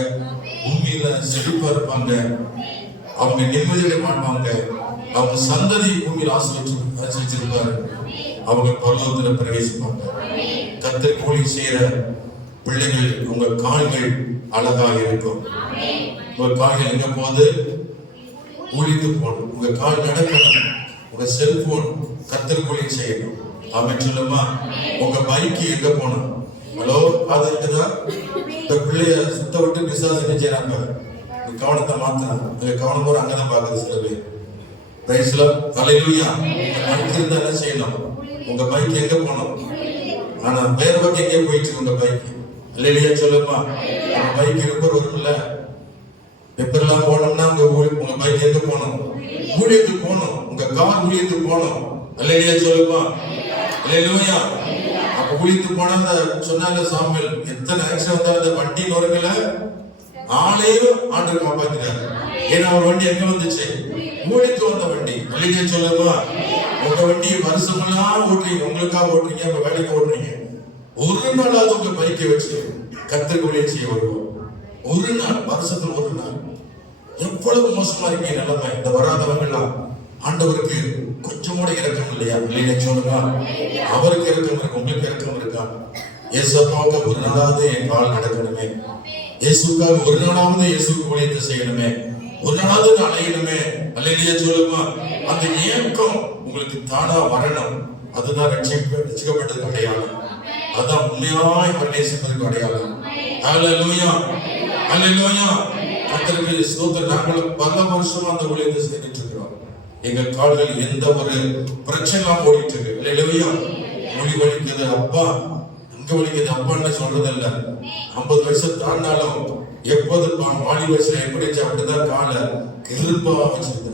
பூமியில செழிப்பா இருப்பாங்க, அவங்க நிம்மதியை வாழ்வாங்க, அவங்க சந்ததி பூமியில் ஆசிரியப்பாரு, அவங்க பரலோகத்துல பிரவேசிப்பாங்க. கர்த்தர் ஊழியம் செய்யற பிள்ளைகள், உங்க கால்கள் அழகாக இருக்கும். உங்க கால்கள் எங்க போது ஊழித்து போகணும், உங்க கால் நடக்கணும், உங்க செல்போன் கர்த்தர் ஊழியம் செய்யணும். அவன் சொல்லுமா. உங்க பைக்கு எங்க போகணும், ஹலோ அது இருக்குதான். இந்த பிள்ளைய சுத்த விட்டு பிசாசு செய்யறாங்க, கவனத்தை மாத்தணும். கவனம் போற அங்கதான் பாக்குது சில பேர். Price the Lord. Hallelujah. Bike இருந்தா என்ன செய்யணும்? உங்க பைக் எங்க போகணும்? ஆனா வேற பக்கம் எங்கே போயிட்டு இருக்கு உங்க பைக்? ஹalleluya சொல்லுமா. உங்க பைக் ரிப்பேர் வரும்ல, ரிப்பேர்லாம் போனோம்னா உங்க பைக் எங்க போகணும்? ஊழியத்துக்கு போகணும். உங்க கார் ஊழியத்துக்கு போகணும். ஹalleluya சொல்லுமா. ஹalleluya. அப்ப ஊழியத்துக்கு போனா சொன்னால சாமுவேல் எத்தனை ஆக்சிடென்ட் வந்தாலும் அந்த வண்டி நொறுக்கல, ஆளையும் ஆண்டு காப்பாத்தினார். ஏன்னா அவர் வண்டி எங்க வந்துச்சு? ஊழியத்துக்கு வந்த வண்டி. ஹalleluya சொல்லுமா. உங்க வண்டி வருஷமெல்லாம் ஓட்டுறீங்க, உங்களுக்காக ஓட்டுறீங்க, உங்க வேலைக்கு ஓட்டுறீங்க. ஒரு நாளாவது உங்க பைக்கை வச்சு கர்த்தருக்கு ஊழியம் செய்ய வருவோம். ஒரு நாள், வருஷத்துல ஒரு நாள். எவ்வளவு மோசமா இருக்கீங்க நிலைமை. இந்த வராதவங்கலாம் ஆண்டவருக்கு கொஞ்சம் கூட இரக்கம் இல்லையா? இல்லையா சொல்லுங்க. அவருக்கு இரக்கம் இருக்கு, உங்களுக்கு இரக்கம் இருக்கா? இயேசுக்காக ஒரு நாளாவது என் கால் நடக்கணுமே, இயேசுக்காக ஒரு நாளாவது இயேசுக்கு ஊழியத்தை செய்யணுமே, ஒரு நாளாவது நான் அலையணுமே. அல்லேலூயா சொல்லுமா. அந்த ஏக்கம் உங்களுக்கு தானா வரணும். அதுதான் ரட்சிக்கப்பட்டதுக்கு அடையாளம். அதான் உண்மையாய் அவர் நேசிப்பதற்கு அடையாளம். அல்லேலூயா, அல்லேலூயா. கர்த்தருக்கு ஸ்தோத்திரம். நாங்கள் பல வருஷமா அந்த ஊழியத்தை செய்துட்டு இருக்கிறோம். எங்க கால்கள் எந்த ஒரு பிரச்சனை ஓடிட்டு இருக்கு. அல்லேலூயா. மொழி வலிக்குது அப்பா, இங்க வலிக்குது அப்பான்னு சொல்றது இல்ல. 50 வயசு தாண்டாலும் எப்போது வாலி வயசுல எப்படி அப்படிதான் காலை கிருப்பா வச்சிருக்கிறார்.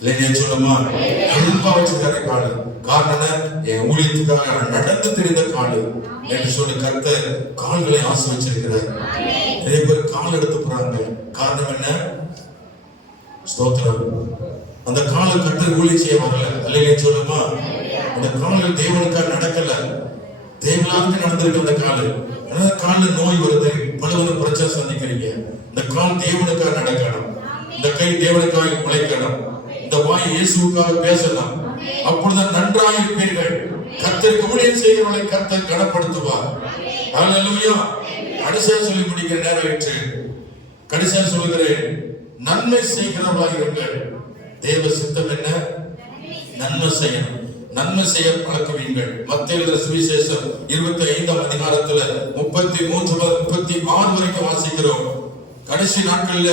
இல்லையா சொல்லுமா. கிருப்பா வச்சிருக்காரு காலு. காரணம் என் ஊழியத்துக்காக நடந்து தெரிந்த காலு என்று சொல்லி கர்த்தர் கால்களை ஆசை வச்சிருக்கிறார். நிறைய பேர் கால் எடுத்து போறாங்க. காரணம் என்ன? ஸ்தோத்திரம். அந்த காலை கர்த்தர் ஊழியம் செய்ய வரல. இல்லையா சொல்லுமா. அந்த கால்கள் தேவனுக்காக நடக்கல, தேவனாக நடந்திருக்கு. அந்த காலு கால நோய் வருது, பலவத பிரச்சனை சந்திக்கிறீங்க. இந்த கால் தேவனுக்காக நடக்கணும், இந்த கை தேவனுக்காக உழைக்கணும், இந்த வாய் இயேசுவுக்காக பேசலாம். அப்பொழுது நன்றாக இருப்பீர்கள். கர்த்தருக்கு ஊழியம் செய்கிறவர்களை கர்த்தர் கனப்படுத்துவார். ஹல்லேலூயா. கடைசியா சொல்லி முடிக்கிற நேரம் ஆயிற்று. கடைசியா சொல்லுகிறேன், நன்மை செய்கிறவர்களாக இருங்கள். தேவ சித்தம் என்ன? நன்மை செய்யணும். நன்மை செய்ய பழக்குவீங்கள். மத்தேயு எழுதின சுவிசேஷம் 25ஆம் அதிகாரத்துல 33 முதல் 36 வரைக்கும் வாசிக்கிறோம். கடைசி நாட்கள்ல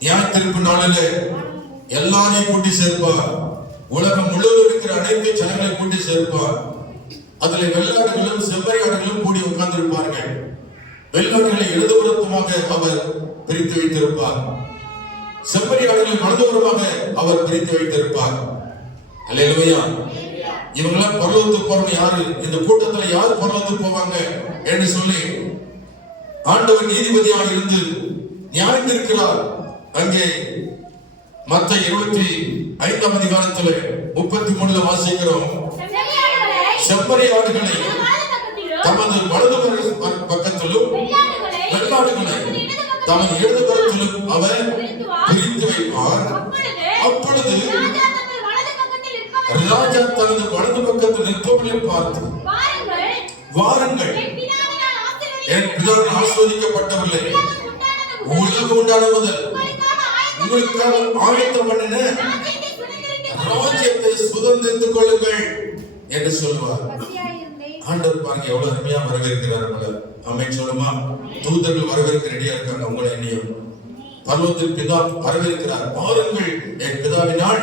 நியாய தீர்ப்பு நாளில எல்லாரையும் கூட்டி சேர்ப்பார். உலகம் முழுவதும் இருக்கிற அனைத்து ஜனங்களை கூட்டி சேர்ப்பார். அதுல வெள்ளாடுகளும் செம்மறியாடுகளும் கூடி உட்கார்ந்து இருப்பார்கள். வெள்ளாடுகளை இடதுபுறமாக அவர் பிரித்து வைத்திருப்பார், செம்மறியாடுகளை வலதுபுறமாக அவர் பிரித்து வைத்திருப்பார். அல்லேலூயா. இவங்கெல்லாம் பரலோகத்துக்கு போறவங்க யாரு? இந்த கூட்டத்துல யாரு பரலோகத்துக்கு போவாங்க என்று சொல்லி ஆண்டவர் நீதிபதியாக இருந்து நியாயம் இருக்கிறார். அங்கே மத்தேயு 25ஆம் அதிகாரத்துல 33ல வாசிக்கிறோம். செம்மறியாடுகளை தமது வலது பக்கத்திலும் வெள்ளாடுகளை தமது இடது புறத்திலும் அவர் பிரித்து வைப்பார். அப்பொழுது ராஜா தனது வலது பக்கத்தில் நிற்பவர்களை பார்த்து, வாருங்கள், என் பிதாவினால் ஆசீர்வதிக்கப்பட்டவர்களே, உலகம் உண்டான முதல் உங்களுக்காக ஆயத்தம் பண்ணின ராஜ்யத்தை சுதந்திரித்துக் கொள்ளுங்கள் என்று சொல்வார். ஆண்டவர் பாருங்க எவ்வளவு அருமையா வரவேற்கிறார். ஆமென் சொல்லுமா. தூதர்கள் வரவேற்க ரெடியா இருக்காங்க. உங்களை எண்ணியும் பரலோகத்தில் பிதா வரவேற்கிறார். பாருங்கள், என் பிதாவினால்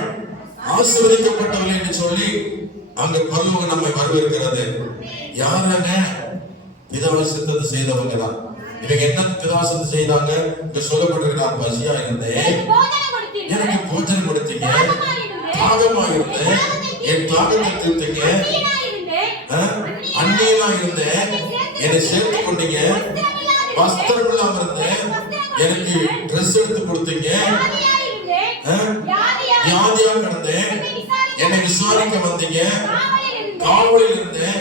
ஆசீர்வதிக்கப்பட்டவர்கள் என்று சொல்லி அங்க பரலோகம் நம்மை வரவேற்கிறது. யாரான? பிதாவை சித்தத்தை செய்தவங்க தான். இவங்க என்ன பிதாசத்தை செய்தாங்க? இங்க சொல்லப்பட்டிருக்கிறார், பசியா இருந்தேன், எனக்கு போஜனம் கொடுத்தீங்க, தாகமா இருந்தேன், என் தாகத்தை தீர்த்தீங்க, அந்நியனா இருந்தேன், என்னை சேர்த்து கொண்டீங்க, வஸ்திரம் இல்லாம இருந்தேன், எனக்கு ட்ரெஸ் எடுத்து கொடுத்தீங்க, வியாதியா கிடந்தேன், என்னை விசாரிக்க வந்தீங்க, காவலில் இருந்தேன்,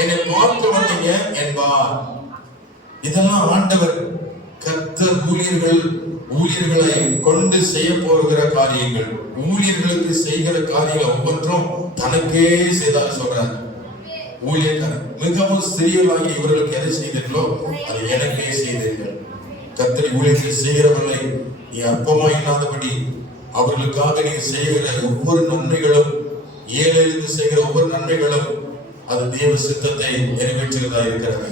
என்னை பார்க்க வந்தீங்க என்பார். இதெல்லாம் ஆண்டவர் கர்த்தர் ஊழியர்களை கொண்டு செய்ய போகிற காரியங்கள். ஊழியர்களுக்கு செய்கிற காரியங்கள் ஒவ்வொன்றும் தனக்கே செய்தாக சொல்றார். ஊழியக்காரர் மிகவும் சிறியவர்களாகி இவர்களுக்கு எதை செய்தீர்களோ அதை எனக்கே செய்தீர்கள். கர்த்தர் ஊழியத்தை செய்கிறவர்களை நீ அற்பமா இல்லாதபடி அவர்களுக்காக நீ செய்கிற ஒவ்வொரு நன்மைகளும், ஏழைகளுக்கு செய்கிற ஒவ்வொரு நன்மைகளும் அது தேவ சித்தத்தை நிறைவேற்றுகிறதா இருக்கிறது.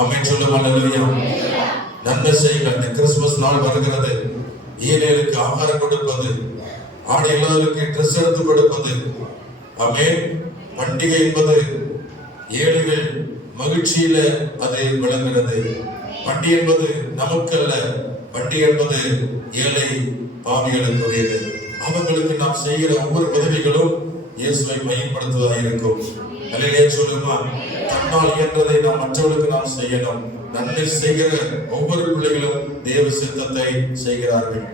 ஆமென் சொல்லுங்க. அல்லேலூயா. நன்மை செய்யுங்கள். இந்த கிறிஸ்துமஸ் நாள் வருகிறது. ஏழைகளுக்கு ஆகாரம் கொடுப்பது, ஆடை இல்லாதவர்களுக்கு ட்ரெஸ் எடுத்து கொடுப்பது. ஆமென். பண்டிகை என்பது ஏழைகள் மகிழ்ச்சியில அது விளங்குகிறது. பண்டிகை என்பது நமக்கு அல்ல, பண்டிகை என்பது ஏழை பாவிகளுக்குரியது. அவங்களுக்கு நாம் செய்கிற ஒவ்வொரு உதவிகளும் இயேசுவை மையப்படுத்துவதாக இருக்கும். அல்லேலூயா சொல்லுமா. தன்னால் இயன்றதை நாம் மற்றவர்களுக்கு நாம் செய்யணும். நன்மை செய்கிற ஒவ்வொரு பிள்ளைகளும் தேவ சித்தத்தை செய்கிறார்கள்.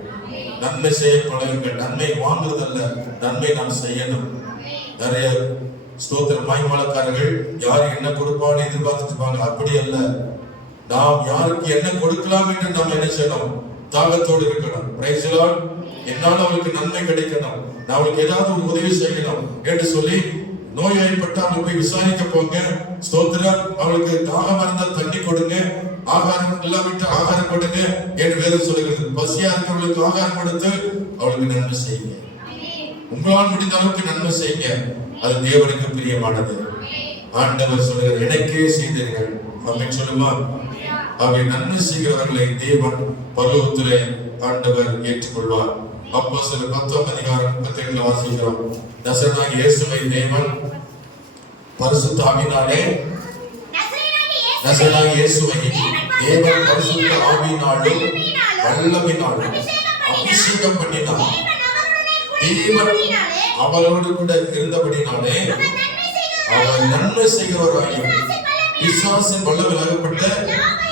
நன்மை செய்ய பழகுங்கள். நன்மை வாங்குறதல்ல, நன்மை நாம் செய்யணும். நிறைய ஸ்தோத்திர மாய்மாலக்காரர்கள் யாரு என்ன கொடுப்பான்னு எதிர்பார்த்துட்டு இருப்பாங்க. அப்படி அல்ல, நாம் யாருக்கு என்ன கொடுக்கலாம் என்று நாம் என்ன செய்யணும்? தாகத்தோடு இருக்கணும். Price the Lord. என்னால அவளுக்கு நன்மை கிடைக்கணும், நான் அவளுக்கு ஏதாவது ஒரு உதவி செய்யணும் என்று சொல்லி நோய்வாய்ப்பட்டு அவளுக்கு போய் விசாரிக்க போங்க. ஸ்தோத்திரம். அவளுக்கு தாகம் இருந்தால் தண்ணி கொடுங்க, ஆகாரம் இல்லாவிட்டு ஆகாரம் கொடுங்க என்று வேதம் சொல்லுகிறது. பசியா இருக்கிறவர்களுக்கு ஆகாரம் கொடுத்து அவளுக்கு நன்மை செய்யுங்க. உங்களால் முடிந்த அளவுக்கு நன்மை செய்யுங்க. அது தேவனுக்கு பிரியமானது. ஆண்டவர் சொல்லுகிறார், எனக்கே செய்தீர்கள் அப்படின்னு சொல்லுமா. அவை நன்மை செய்கிறவர்களை தேவன் பரலோகத்திலே ஆண்டவர் ஏற்றுக்கொள்வார். அப்போஸ்தலர் 10:32 வாசிக்கிறோம். நசரேயனாகிய இயேசுவை தேவன் பரிசுத்த ஆவியினாலே நசரேயனாகிய இயேசுவை தேவன் பரிசுத்த ஆவியினாலும் வல்லமையினாலும் அபிஷேகம் பண்ணினார். தேவன் அவரோடு கூட இருந்தபடினாலே அவர் நன்மை செய்கிறவராயும் பிசாசின் வல்லமையில் அகப்பட்ட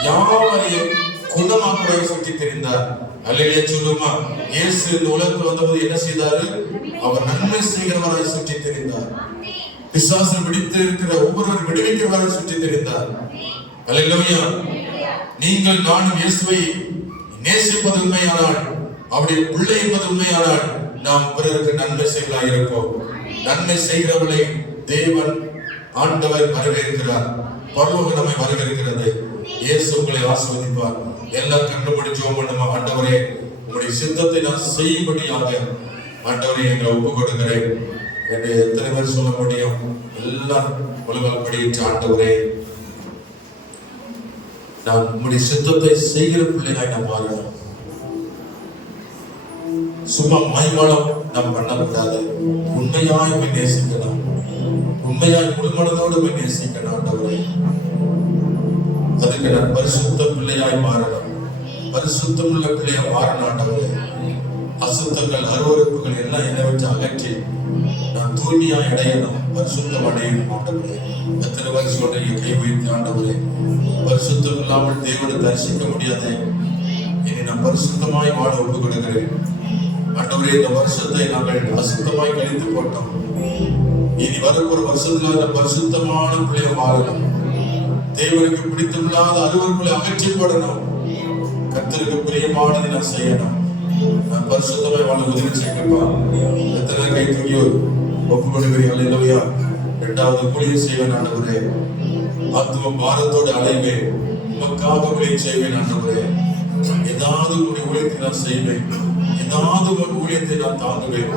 யாவரையும் குணமாக்குவதை சுற்றி தெரிந்தார். அல்லேலூயா சொல்லுமா. இயேசு இந்த உலகத்தில் வந்தபோது என்ன செய்தாரு? அவர் நன்மை செய்கிறவராய் சுற்றி தெரிந்தார். பிசாசு பிடித்து இருக்கிற ஒவ்வொருவரும் விடுவிக்கிறவராய் சுற்றி தெரிந்தார். அல்லேலூயா. நீங்கள் நானும் இயேசுவை நேசிப்பது உண்மையானால், அவருடைய பிள்ளை என்பது உண்மையானால், நாம் பிறருக்கு நன்மை செய்வதாக இருப்போம். நன்மை செய்கிறவர்களை தேவன் ஆண்டவர் வரவேற்கிறார். பரலோகம் நம்மை வரவேற்கிறது. இயேசு உங்களை ஆசீர்வதிப்பார். எல்லாம் கண்டுபிடி ஜெபம் பண்ணுமா. ஆண்டவரே, உங்களுடைய சித்தத்தை நான் செய்யும்படியாக ஆண்டவரே எங்களை ஒப்பு கொடுக்கிறேன் என்று எத்தனை பேர் சொல்ல முடியும்? எல்லாம் உலகால் படியிட்ட ஆண்டவரே, நான் உங்களுடைய சித்தத்தை செய்கிற பிள்ளையாய் நாம் மாறணும். சும்மா மாய்மாலம் நாம் பண்ணக்கூடாது. உண்மையாய் போய் நேசிக்கணும். உண்மையாய் முழுமனதோடு போய் நேசிக்கணும். ஆண்டவரே, அதுக்கு நான் பரிசுத்த பிள்ளையாய் மாறணும். பரிசுத்தம் உள்ள பிள்ளையாய் மாறணும். ஆண்டவரே, அசுத்தங்கள் அருவருப்புகள் எல்லாம் என்னை விட்டு அகற்றி நான் தூய்மையாய் அடையணும், பரிசுத்தம் அடையணும். ஆண்டவரே, எத்தனை பேர் சொல்றீங்க கை வைத்து? ஆண்டவரே, பரிசுத்தம் இல்லாமல் தேவனை தரிசிக்க முடியாது. இனி நான் பரிசுத்தமாய் வாழ ஒப்பு கொடுக்கிறேன். ஆண்டவரே, இந்த வருஷத்தை நாங்கள் அசுத்தமாய் கழித்து போட்டோம். இனி வரப்போற வருஷத்துல பரிசுத்தமான பிள்ளைய மாறணும். தேவனுக்கு பிடித்தமில்லாத அருவருப்புகளை அகற்றி போடணும். கர்த்தருக்கு பிரியமானதை நான் செய்யணும். நான் பரிசுத்தமாய் வாழ உதவி செய்யப்பா. எத்தனை கை தூக்கியோ ஒப்பு கொடுக்கிறீர்கள்? அல்லேலூயா. இரண்டாவது ஊழியம் செய்வேன் ஆண்டவரே. ஆத்தும பாரத்தோடு அலைவேன். உமக்காக ஊழியம் செய்வேன் ஆண்டவரே. ஏதாவது ஒரு ஊழியத்தை நான் செய்வேன். ஏதாவது ஒரு ஊழியத்தை நான் தாங்குவேன்.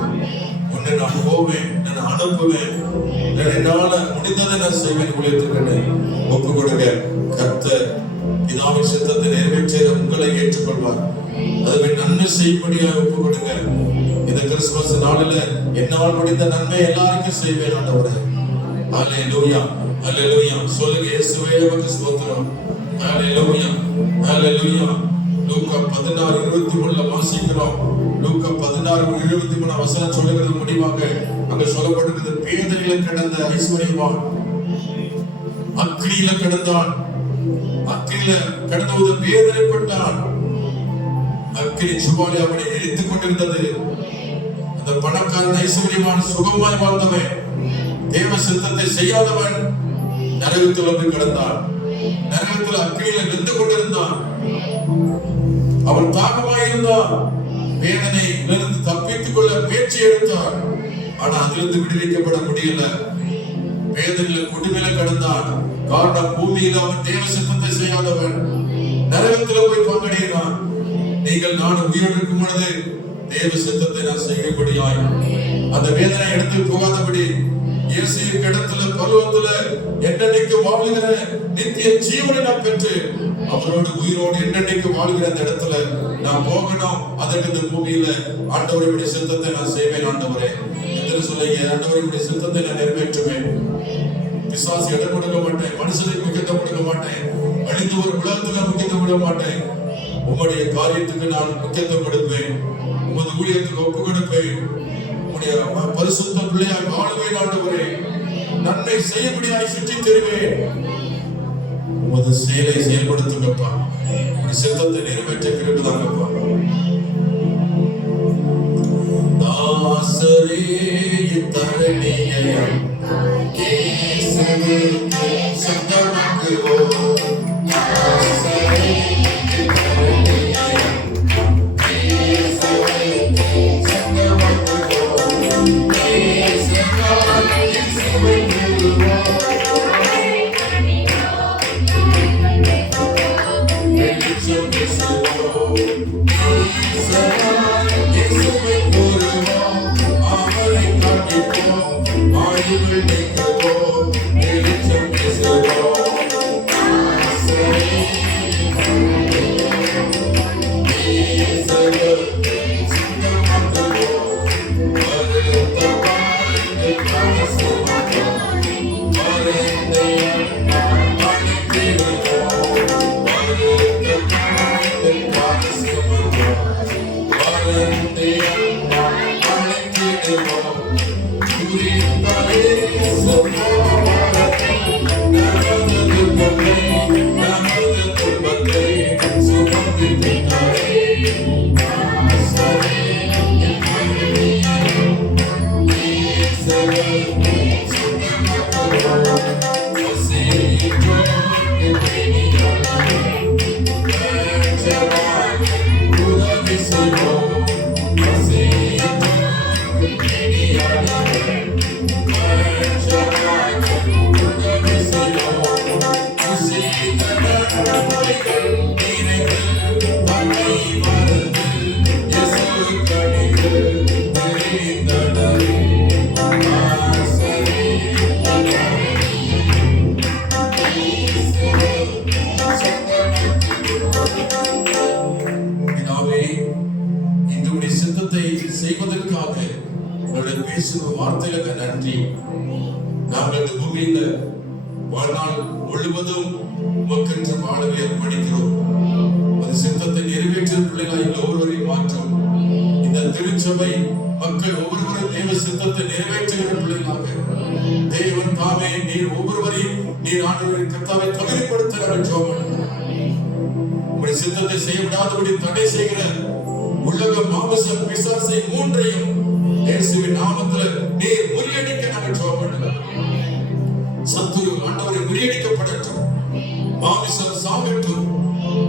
உன்னை நான் போவேன், நான் அனுப்புவேன். என்னால முடிந்ததை நான் செய்வேன். ஊழியத்துக்கு ஒப்பு கொடுங்க. கர்த்தர் பிதாவின் சித்தத்தை நிறைவேற்ற உங்களை ஏற்றுக்கொள்வார். அதுவே நன்மை செய்யும்படியாக ஒப்பு கொடுங்க. இந்த கிறிஸ்துமஸ் நாளில் என்னால் முடிந்த நன்மை எல்லாருக்கும் செய்வேன் ஆண்டவரே. அல்லேலூயா, அல்லேலூயா. சொல்லுங்க, இயேசுவே உமக்கு ஸ்தோத்திரம். அல்லேலூயா, அல்லேலூயா. லூக்கா 16:23 வாசிக்கிறோம். லூக்கா 16:23 வசனம் சொல்லுகிறது முடிவாக அங்க சொல்லப்பட்டிருக்கிறது. பேதையில கிடந்த ஐஸ்வர்யவான் அக்கினியில கிடந்தான். அக்கினியில கிடந்தபோது வேதனைப்பட்டான். அக்கினி ஜுவாலை அவனை எரித்துக் கொண்டிருந்தது. அந்த பணக்காரன் ஐஸ்வர்யவான் சுகமாய் வாழ்ந்தவன், தேவ சித்தத்தை செய்யாதவன் நரகத்தில் வந்து கிடந்தான். நரகத்தில் அக்கினியில வெந்து கொண்டிருந்தான். அவன் தாகமாயிருந்தான். வேதனையிலிருந்து தப்பித்துக் கொள்ள முயற்சி எடுத்தான். ஆனா அதிலிருந்து விடுவிக்கப்பட முடியல. வேதனையில கொடுமையில கடந்தான். காரணம், பூமியில அவன் தேவ சித்தத்தை செய்யாதவன். நரகத்தில் போய் பங்கடைகிறான். நீங்கள் நான் உயிரோடு இருக்கும் பொழுது தேவ சித்தத்தை நான் செய்யபடியாய் அந்த வேதனை எடுத்து போகாதபடி இயேசு இடத்துல பருவத்துல என்னைக்கு வாழுகிற நித்திய ஜீவனை நான் பெற்று அவரோடு உயிரோடு என்னென்னைக்கு வாழ்கிற அந்த இடத்துல நான் போகணும். அதற்கு இந்த பூமியில ஆண்டவருடைய சித்தத்தை நான் செய்வேன். ஆண்டவரே என்று சொல்லி ஆண்டவருடைய சித்தத்தை நான் நிறைவேற்றுவேன். பிசாசு இடம் கொடுக்க மாட்டேன், மனுஷனுக்கு முக்கியத்துவம் கொடுக்க மாட்டேன், அழிந்து ஒரு உலகத்துல முக்கியத்துவம் கொடுக்க மாட்டேன். உம்முடைய காரியத்துக்கு நான் முக்கியத்துவம் கொடுப்பேன், உமது ஊழியத்துக்கு ஒப்பு கொடுப்பேன். உம்முடைய பரிசுத்த பிள்ளையாய் வாழுவேன். ஆண்டவரே நன்மை செய்யபடியாய் சுற்றி தருவேன். உமது செயலை செயல்படுத்துங்கப்பா, உடைய சித்தத்தை நிறைவேற்ற கிருபைதாங்கப்பா. தாசரே தரணியை இயேசுவுக்கு சொந்தமாக்குவோம். தாசரே தரணியை இயேசுவுக்கு சொந்தமாக்குவோம். செய்வதற்காக உங்களுடைய பேசுகிற வார்த்தைகளுக்கு நன்றி. நாங்கள் இந்த பூமியில வாழ்நாள் முழுவதும் உமக்கென்று வாழவே அர்ப்பணிக்கிறோம். அது சித்தத்தை நிறைவேற்ற பிள்ளைகளாய் ஒவ்வொருவரையும் மாற்றும். இந்த திருச்சபை மக்கள் ஒவ்வொருவரும் தேவ சித்தத்தை நிறைவேற்றுகிற பிள்ளைகளாக தேவன் தாமே நீர் ஒவ்வொருவரையும் நீர் ஆண்டவரின் கர்த்தாவை தகுதிப்படுத்த ஜெபம். உம்முடைய சித்தத்தை செய்ய விடாதபடி தடை செய்கிற உலக மாமிச பிசாசை மூன்றையும் இயேசுவின் நாமத்தில் நீர் முறியடிக்க நாங்கள் ஜெபம் பண்ணுகிறோம். சத்துரு ஆண்டவரை முறியடிக்கப்படட்டும், மாமிசம் சாகட்டும்.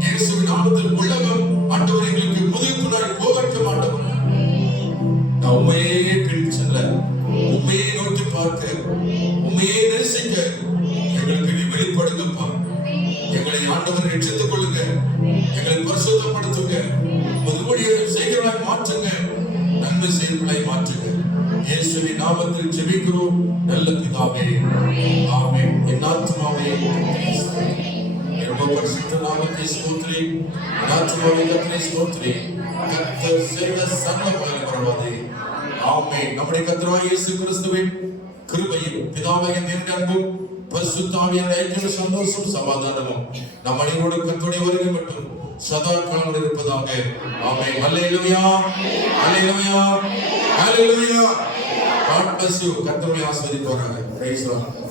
இயேசுவின் நாமத்தில் உலகம் ஆண்டவர் எங்களுக்கு முதுகுக்குள்ளாய் போகட்டும். ஆண்டவர் நான் உண்மையே பின் செல்ல, உண்மையை நோக்கி பார்க்க, உண்மையை நேசிக்க எங்களுக்கு நீ வெளிப்படுங்கப்பா. எங்களை ஆண்டவர் ரட்சித்துக் கொள்ளுங்க, எங்களை பரிசுத்தப்படுத்துங்க, செய்கிறாய் மாற்றுங்க, நன்மை செயல்களாய் மாற்றுங்க. இயேசுவின் நாமத்தில் ஜெபிக்கிறோம் நல்ல பிதாவே, ஆமென். என் ஆத்துமாவே பரிசுத்த நாமத்தை ஸ்தோத்திரி, என் ஆத்துமாவே கர்த்தரை ஸ்தோத்திரி. கர்த்தர் செய்த சகல பரவாதே. ஆமென். நம்முடைய கர்த்தராகிய இயேசு கிறிஸ்துவின் கிருபையும் பிதாவாகிய தேவனுடைய அன்பும் பரிசுத்த ஆவியானவருடைய ஐக்கியமும் சந்தோஷமும் சமாதானமும் நம் அனைவரோடும் கர்த்தருடைய வருகை மட்டும் சதா காலம் இருப்பதாக. ஆமென். அல்லேலூயா, அல்லேலூயா, அல்லேலூயா. God bless you. கர்த்தரை ஆசீர்வதிப்பாராக. Praise the Lord.